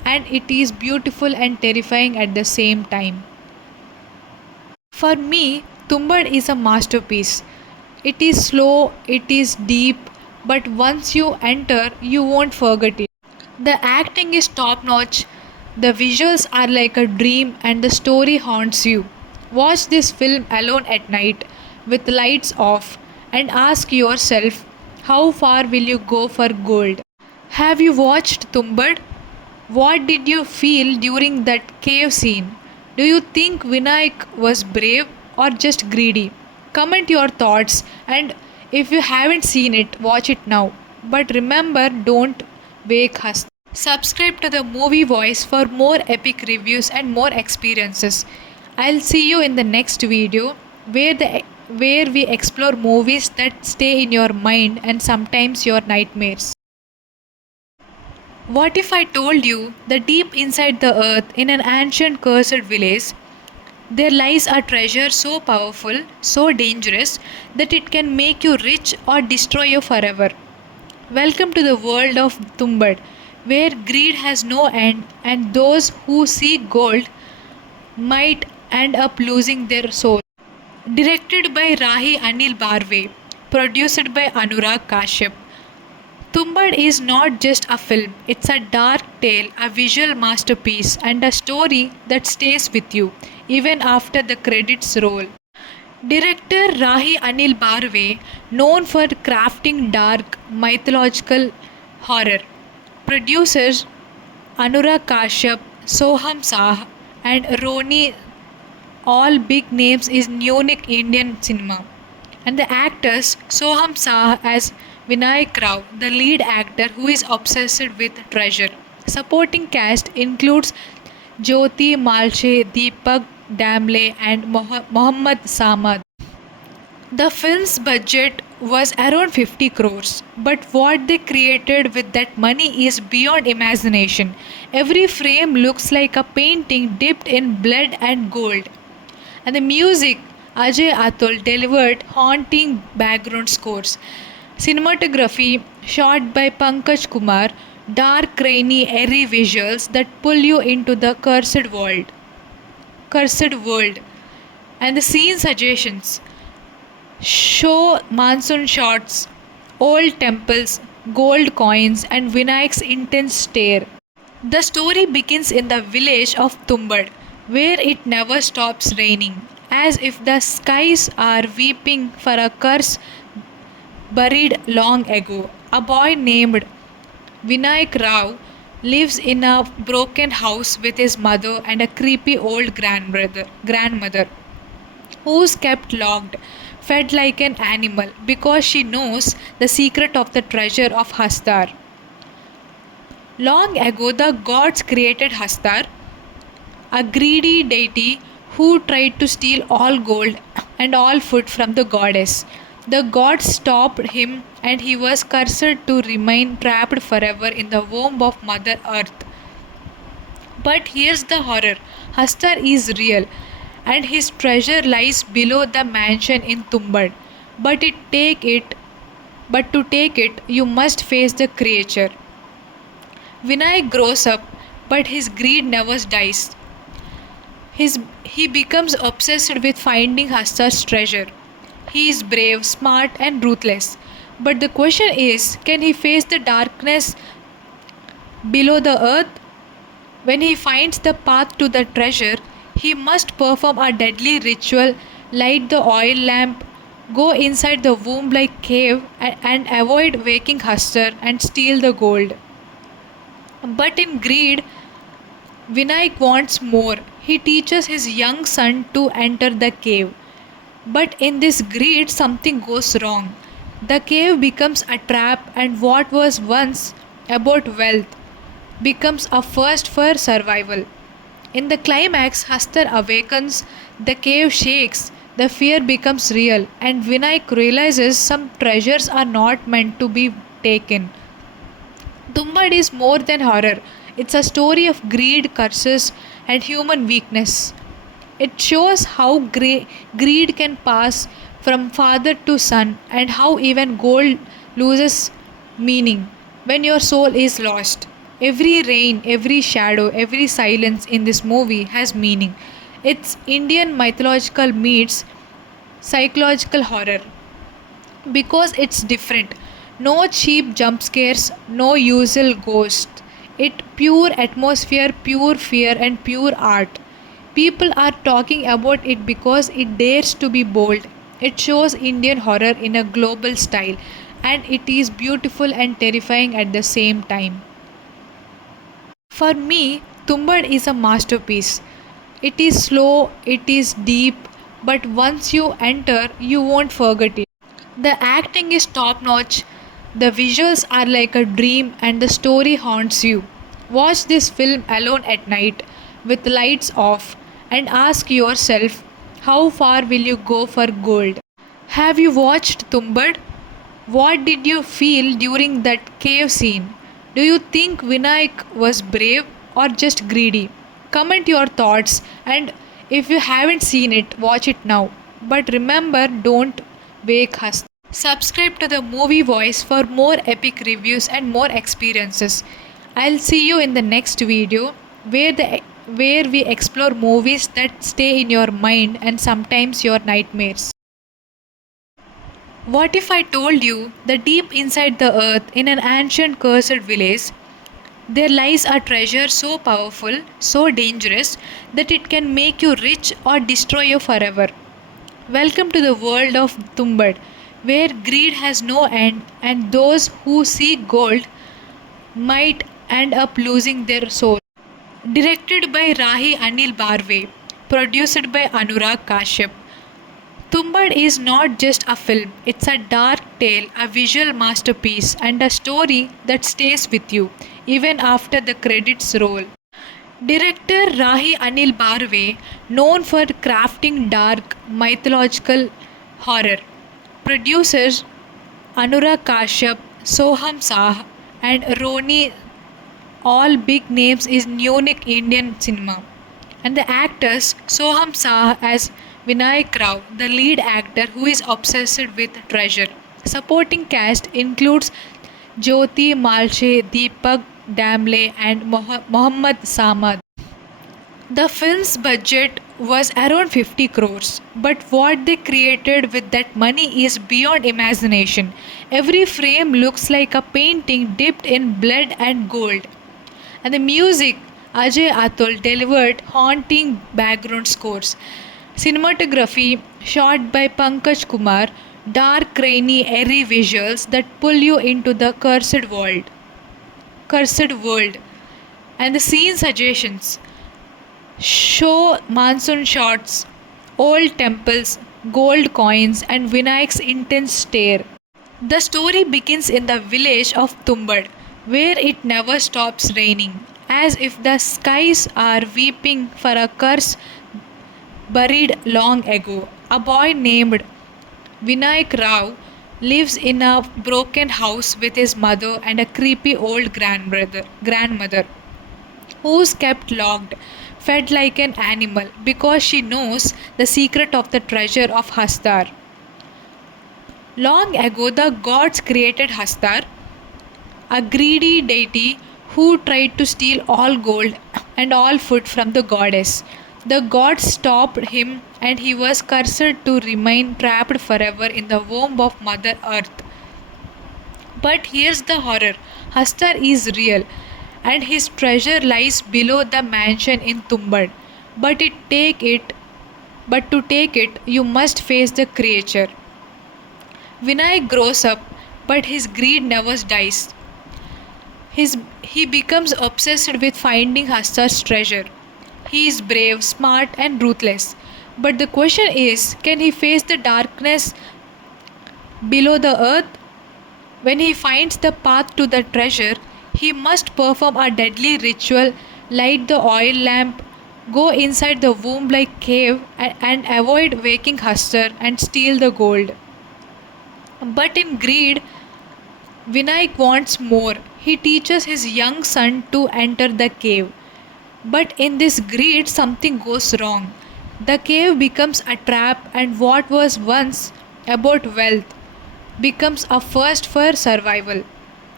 and it is beautiful and terrifying at the same time. For me, Tumbbad is a masterpiece. It is slow, it is deep, but once you enter, you won't forget it. The acting is top notch, the visuals are like a dream, and the story haunts you. Watch this film alone at night with lights off and ask yourself, how far will you go for gold? Have you watched Tumbbad? What did you feel during that cave scene? Do you think Vinayak was brave or just greedy? Comment your thoughts, and if you haven't seen it, watch it now. But remember, don't wake us. Subscribe to the Movie Voice for more epic reviews and more experiences. I'll see you in the next video where we explore movies that stay in your mind and sometimes your nightmares. What if I told you that deep inside the earth, in an ancient cursed village, there lies a treasure so powerful, so dangerous, that it can make you rich or destroy you forever? Welcome to the world of Tumbbad, where greed has no end and those who seek gold might end up losing their soul. Directed by Rahi Anil Barve, produced by Anurag Kashyap, Tumbbad is not just a film, it's a dark tale, a visual masterpiece, and a story that stays with you even after the credits roll. Director Rahi Anil Barve, known for crafting dark mythological horror. Producers Anurag Kashyap, Sohum Shah, and Roni, all big names in unique Indian cinema. And the actors Soham Shah as Vinayak Rao, the lead actor who is obsessed with treasure. Supporting cast includes Jyothi, Malse, Deepak Damle, and Mohammad Saman. The film's budget was around 50 crores, but what they created with that money is beyond imagination. Every frame looks like a painting dipped in blood and gold. And the music, Ajay Atul delivered haunting background scores. Cinematography, shot by Pankaj Kumar, dark, rainy, airy visuals that pull you into the cursed world. And the scene suggestions show monsoon shots, old temples, gold coins, and Vinayak's intense stare. The story begins in the village of Tumbbad, where it never stops raining, as if the skies are weeping for a curse buried long ago. A boy named Vinayak Rao lives in a broken house with his mother and a creepy old grandmother who's kept locked, fed like an animal because she knows the secret of the treasure of Hastar. Long ago, the gods created Hastar, a greedy deity who tried to steal all gold and all food from the goddess. The gods stopped him and he was cursed to remain trapped forever in the womb of Mother Earth. But here's the horror, Hastar is real and his treasure lies below the mansion in Tumbbad. But to take it, you must face the creature. Vinayak grows up, but his greed never dies. He becomes obsessed with finding Hastar's treasure. He is brave, smart, and ruthless. But the question is, can he face the darkness below the earth? When he finds the path to the treasure, he must perform a deadly ritual, light the oil lamp, go inside the womb like cave, and avoid waking Hastar and steal the gold. But in greed, Vinayak wants more. He teaches his young son to enter the cave. But in this greed, something goes wrong. The cave becomes a trap, and what was once about wealth becomes a first for survival. In the climax, Hastar awakens, the cave shakes, the fear becomes real, and Vinayak realizes some treasures are not meant to be taken. Tumbbad is more than horror. It's a story of greed, curses, and human weakness. It shows how greed can pass from father to son and how even gold loses meaning when your soul is lost. Every rain, every shadow, every silence in this movie has meaning. It's Indian mythological meets psychological horror because it's different. No cheap jump scares, no usual ghost. It pure atmosphere, pure fear, and pure art. People are talking about it because it dares to be bold. It shows Indian horror in a global style, and it is beautiful and terrifying at the same time. For me, Tumbbad is a masterpiece. It is slow, it is deep, but once you enter, you won't forget it. The acting is top notch, the visuals are like a dream, and the story haunts you. Watch this film alone at night with lights off and ask yourself, how far will you go for gold? Have you watched Tumbbad? What did you feel during that cave scene? Do you think Vinayak was brave or just greedy? Comment your thoughts, and if you haven't seen it, watch it now. But remember, don't wake us. Subscribe to the Movie Voice for more epic reviews and more experiences. I'll see you in the next video where we explore movies that stay in your mind and sometimes your nightmares. What if I told you that deep inside the earth, in an ancient cursed village, there lies a treasure so powerful, so dangerous, that it can make you rich or destroy you forever? Welcome to the world of Tumbbad, where greed has no end and those who seek gold might end up losing their soul. Directed by Rahi Anil Barve, produced by Anurag Kashyap, Tumbbad is not just a film, it's a dark tale, a visual masterpiece, and a story that stays with you even after the credits roll. Director Rahi Anil Barve, known for crafting dark mythological horror. Producers Anurag Kashyap, Sohum Shah, and Roni, all big names in unique Indian cinema. And the actors Soham Shah as Vinayak Rao, the lead actor who is obsessed with treasure. Supporting cast includes Jyothi, Malse, Deepak Damle, and Mohammad Saman. The film's budget was around 50 crores, but what they created with that money is beyond imagination. Every frame looks like a painting dipped in blood and gold. And the music, Ajay Atul delivered haunting background scores. Cinematography, shot by Pankaj Kumar, dark, rainy, airy visuals that pull you into the cursed world. And the scene suggestions show monsoon shots, old temples, gold coins, and Vinayak's intense stare. The story begins in the village of Tumbbad, where it never stops raining, as if the skies are weeping for a curse buried long ago. A boy named Vinayak Rao lives in a broken house with his mother and a creepy old grandmother who's kept locked, fed like an animal because she knows the secret of the treasure of Hastar. Long ago, the gods created Hastar, a greedy deity who tried to steal all gold and all food from the goddess. The gods stopped him and he was cursed to remain trapped forever in the womb of Mother Earth. But here's the horror, Hastar is real and his treasure lies below the mansion in Tumbbad. But it take it but to take it you must face the creature. Vinayak grows up, but his greed never dies. He becomes obsessed with finding Hastar's treasure. He is brave, smart, and ruthless. But the question is, can he face the darkness below the earth? When he finds the path to the treasure, he must perform a deadly ritual, light the oil lamp, go inside the womb like cave, and avoid waking Hastar and steal the gold. But in greed, Vinayak wants more. He teaches his young son to enter the cave. But in this greed, something goes wrong. The cave becomes a trap, and what was once about wealth becomes a first for survival.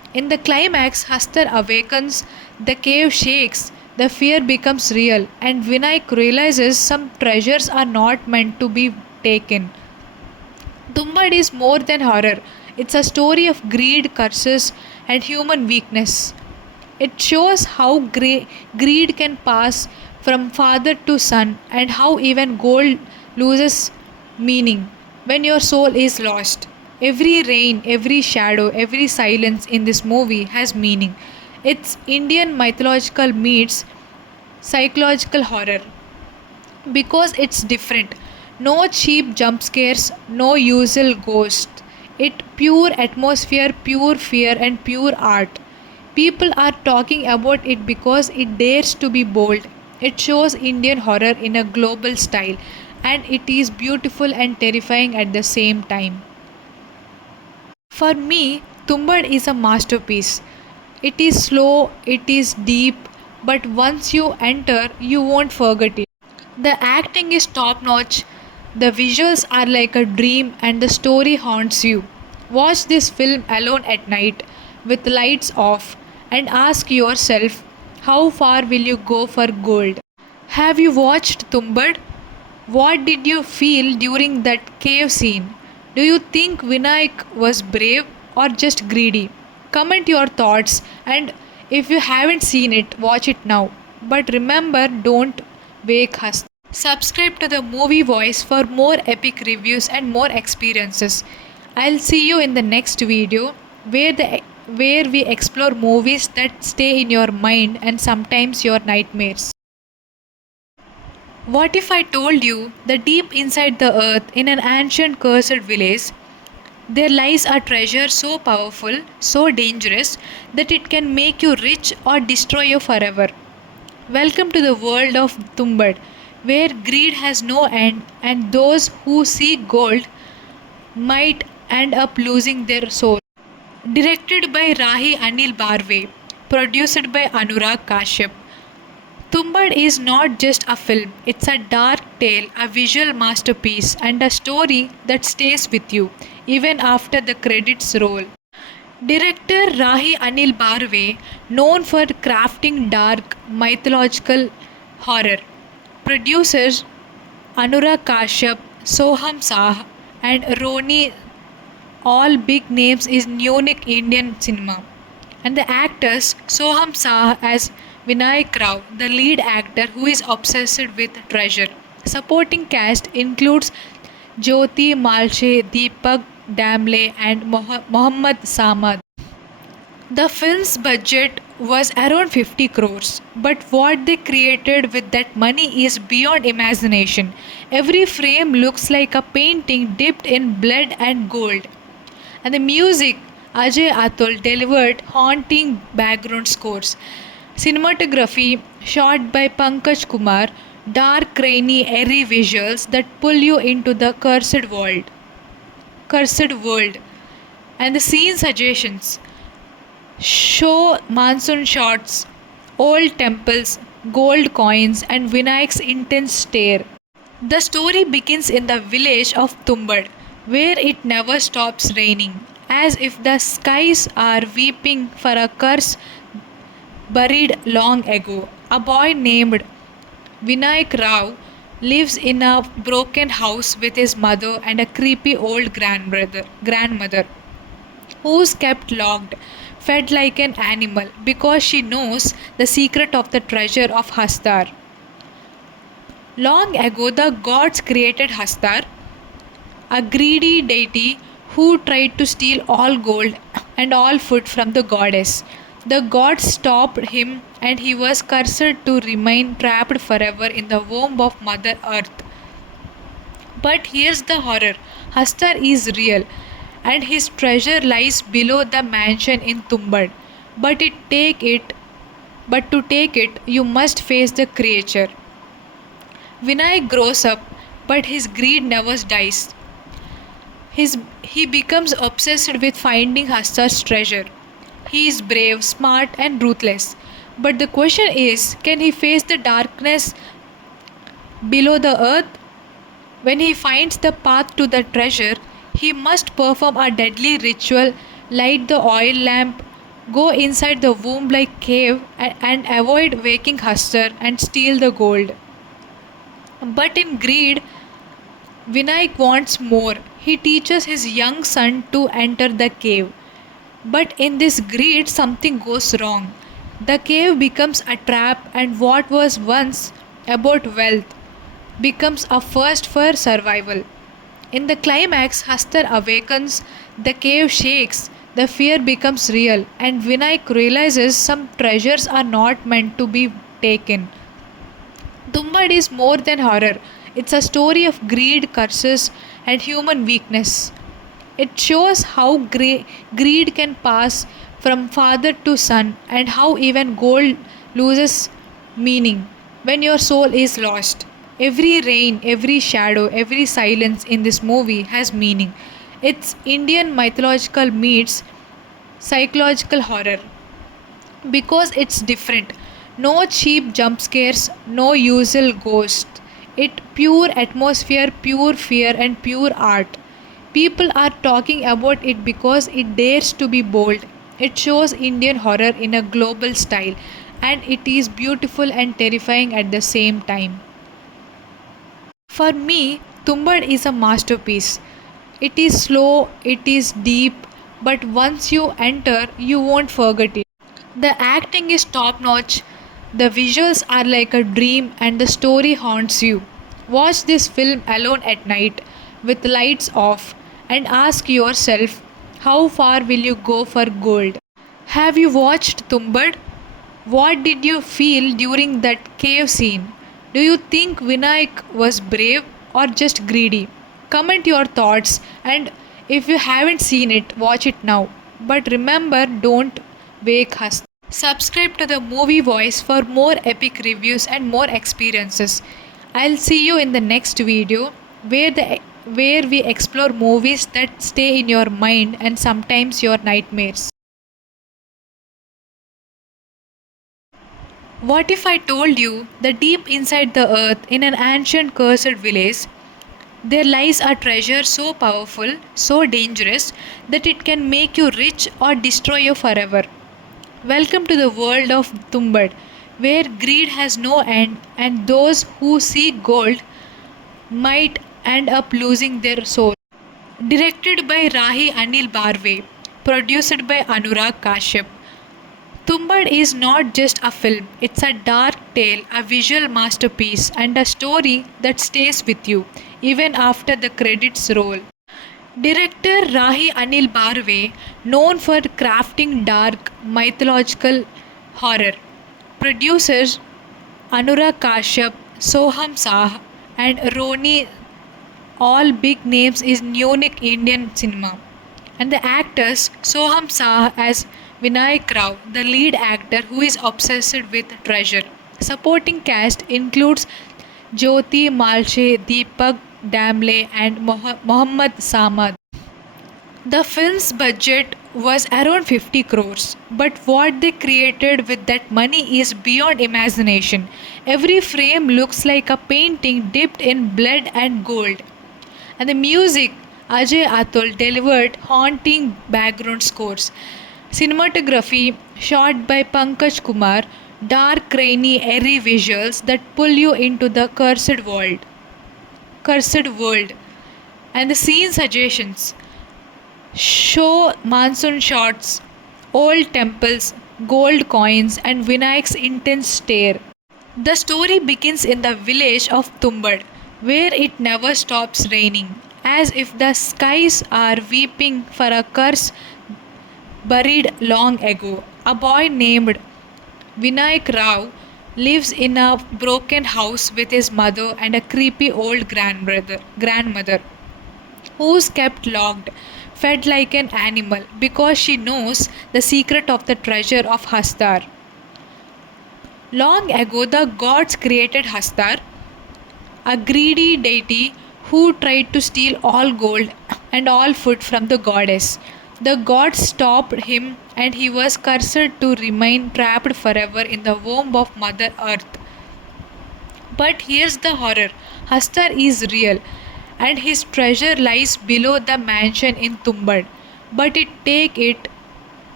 In the climax, Hastar awakens, the cave shakes, the fear becomes real, and Vinayak realizes some treasures are not meant to be taken. Tumbbad is more than horror. It's a story of greed, curses, and human weakness. It shows how greed can pass from father to son and how even gold loses meaning when your soul is lost. Every rain, every shadow, every silence in this movie has meaning. It's Indian mythological meets psychological horror because it's different. No cheap jump scares, no usual ghost. It pure atmosphere, pure fear, and pure art. People are talking about it because it dares to be bold. It shows Indian horror in a global style, and it is beautiful and terrifying at the same time. For me, Tumbbad is a masterpiece. It is slow, it is deep, but once you enter, you won't forget it. The acting is top notch, the visuals are like a dream, and the story haunts you. Watch this film alone at night with lights off and ask yourself, how far will you go for gold? Have you watched Tumbbad? What did you feel during that cave scene? Do you think Vinayak was brave or just greedy? Comment your thoughts, and if you haven't seen it, watch it now. But remember, don't wake us. Subscribe to the Movie Voice for more epic reviews and more experiences. I'll see you in the next video where we explore movies that stay in your mind and sometimes your nightmares. What if I told you that deep inside the earth, in an ancient cursed village, there lies a treasure so powerful, so dangerous, that it can make you rich or destroy you forever? Welcome to the world of Tumbbad, where greed has no end and those who seek gold might end up losing their soul. Directed by Rahi Anil Barve, produced by Anurag Kashyap, Tumbbad is not just a film, it's a dark tale, a visual masterpiece, and a story that stays with you even after the credits roll. Director Rahi Anil Barve, known for crafting dark mythological horror. Producers Anurag Kashyap, Sohum Shah, and Roni, all big names in unique Indian cinema. And the actors Soham Shah as Vinayak Rao, the lead actor who is obsessed with treasure. Supporting cast includes Jyothi, Malse, Deepak Damle, and Mohammad Saman. The film's budget was around 50 crores, but what they created with that money is beyond imagination. Every frame looks like a painting dipped in blood and gold. And the music, Ajay Atul delivered haunting background scores. Cinematography, shot by Pankaj Kumar, dark, rainy, airy visuals that pull you into the cursed world. And the scene suggestions show monsoon shots, old temples, gold coins, and Vinayak's intense stare. The story begins in the village of Tumbbad, where it never stops raining, as if the skies are weeping for a curse buried long ago. A boy named Vinayak Rao lives in a broken house with his mother and a creepy old grandmother who's kept locked, fed like an animal because she knows the secret of the treasure of Hastar. Long ago, the gods created Hastar, a greedy deity who tried to steal all gold and all food from the goddess. The gods stopped him and he was cursed to remain trapped forever in the womb of Mother Earth. But here's the horror, Hastar is real and his treasure lies below the mansion in Tumbbad. But to take it, you must face the creature. Vinayak grows up, but his greed never dies. He becomes obsessed with finding Hastar's treasure. He is brave, smart, and ruthless. But the question is, can he face the darkness below the earth? When he finds the path to the treasure, he must perform a deadly ritual, light the oil lamp, go inside the womb like cave and avoid waking Hastar and steal the gold. But in greed, Vinayak wants more. He teaches his young son to enter the cave. But in this greed, something goes wrong. The cave becomes a trap, and what was once about wealth becomes a first for survival. In the climax, Hastar awakens, the cave shakes, the fear becomes real, and Vinayak realizes some treasures are not meant to be taken. Tumbbad is more than horror. It's a story of greed, curses, and human weakness. It shows how greed can pass from father to son and how even gold loses meaning when your soul is lost. Every rain, every shadow, every silence in this movie has meaning. It's Indian mythological meets psychological horror because it's different. No cheap jump scares, no usual ghost. It pure atmosphere, pure fear, and pure art. People are talking about it because it dares to be bold. It shows Indian horror in a global style, and it is beautiful and terrifying at the same time. For me, Tumbbad is a masterpiece. It is slow, it is deep, but once you enter, you won't forget it. The acting is top notch, the visuals are like a dream, and the story haunts you. Watch this film alone at night with lights off and ask yourself, how far will you go for gold? Have you watched Tumbbad? What did you feel during that cave scene? Do you think Vinayak was brave or just greedy? Comment your thoughts, and if you haven't seen it, watch it now. But remember, don't wake us. Subscribe to the Movie Voice for more epic reviews and more experiences. I'll see you in the next video where we explore movies that stay in your mind and sometimes your nightmares. What if I told you that deep inside the earth, in an ancient cursed village, there lies a treasure so powerful, so dangerous, that it can make you rich or destroy you forever? Welcome to the world of Tumbbad, where greed has no end and those who seek gold might end up losing their soul. Directed by Rahi Anil Barve, produced by Anurag Kashyap, Tumbbad is not just a film, it's a dark tale, a visual masterpiece, and a story that stays with you even after the credits roll. Director Rahi Anil Barve, known for crafting dark mythological horror. Producers Anurag Kashyap, Sohum Shah, and Roni, all big names in unique Indian cinema. And the actors Soham Shah as Vinayak Rao, the lead actor who is obsessed with treasure. Supporting cast includes Jyothi, Malse, Deepak Damle, and Mohammad Saman. The film's budget was around 50 crores, but what they created with that money is beyond imagination. Every frame looks like a painting dipped in blood and gold. And the music, Ajay Atul delivered haunting background scores. Cinematography, shot by Pankaj Kumar, dark, rainy, airy visuals that pull you into the cursed world. And the scene suggestions show monsoon shots, old temples, gold coins, and Vinayak's intense stare. The story begins in the village of Tumbbad, where it never stops raining, as if the skies are weeping for a curse buried long ago. A boy named Vinayak Rao lives in a broken house with his mother and a creepy old grandmother who's kept locked, fed like an animal because she knows the secret of the treasure of Hastar. Long ago, the gods created Hastar, a greedy deity who tried to steal all gold and all food from the goddess. The gods stopped him and he was cursed to remain trapped forever in the womb of Mother Earth. But here's the horror, Hastar is real and his treasure lies below the mansion in Tumbbad. But it take it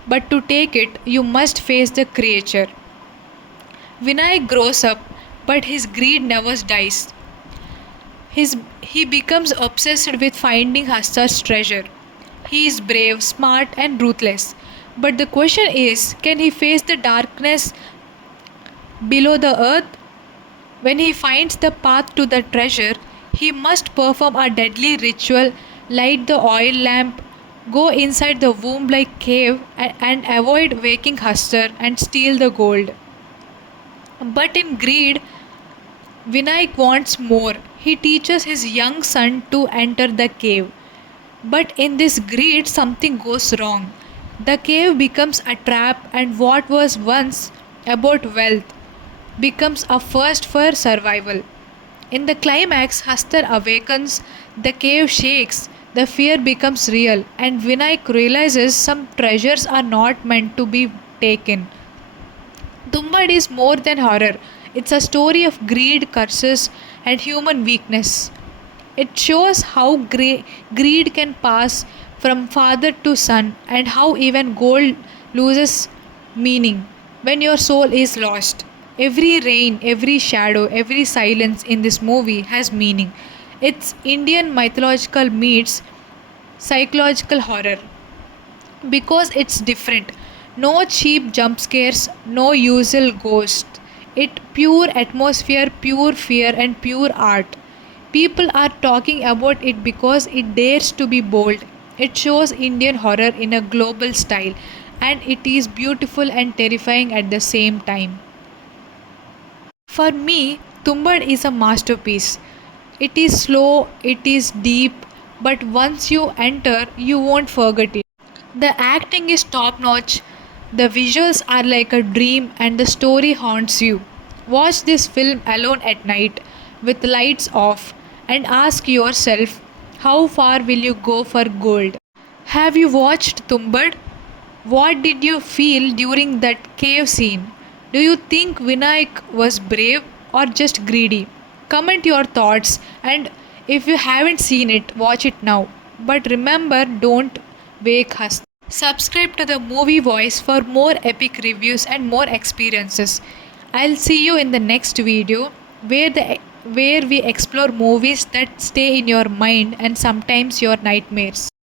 but to take it, you must face the creature. Vinayak grows up, but his greed never dies. He becomes obsessed with finding Hastar's treasure. He is brave, smart, and ruthless. But the question is, can he face the darkness below the earth? When he finds the path to the treasure, he must perform a deadly ritual, light the oil lamp, go inside the womb like cave, and avoid waking Hastar and steal the gold. But in greed, Vinayak wants more. He teaches his young son to enter the cave. But in this greed, something goes wrong. The cave becomes a trap, and what was once about wealth becomes a first for survival. In the climax, Hastar awakens, the cave shakes, the fear becomes real, and Vinayak realizes some treasures are not meant to be taken. Tumbbad is more than horror. It's a story of greed, curses, and human weakness. It shows how greed can pass from father to son and how even gold loses meaning when your soul is lost. Every rain, every shadow, every silence in this movie has meaning. It's Indian mythological meets psychological horror because it's different. No cheap jump scares, no usual ghost. It pure atmosphere, pure fear, and pure art. People are talking about it because it dares to be bold. It shows Indian horror in a global style, and it is beautiful and terrifying at the same time. For me, Tumbbad is a masterpiece. It is slow, it is deep, but once you enter, you won't forget it. The acting is top notch, the visuals are like a dream, and the story haunts you. Watch this film alone at night with lights off and ask yourself, how far will you go for gold? Have you watched Tumbbad? What did you feel during that cave scene? Do you think Vinayak was brave or just greedy? Comment your thoughts, and if you haven't seen it, watch it now. But remember, don't wake us. Subscribe to the Movie Voice for more epic reviews and more experiences. I'll see you in the next video where we explore movies that stay in your mind and sometimes your nightmares.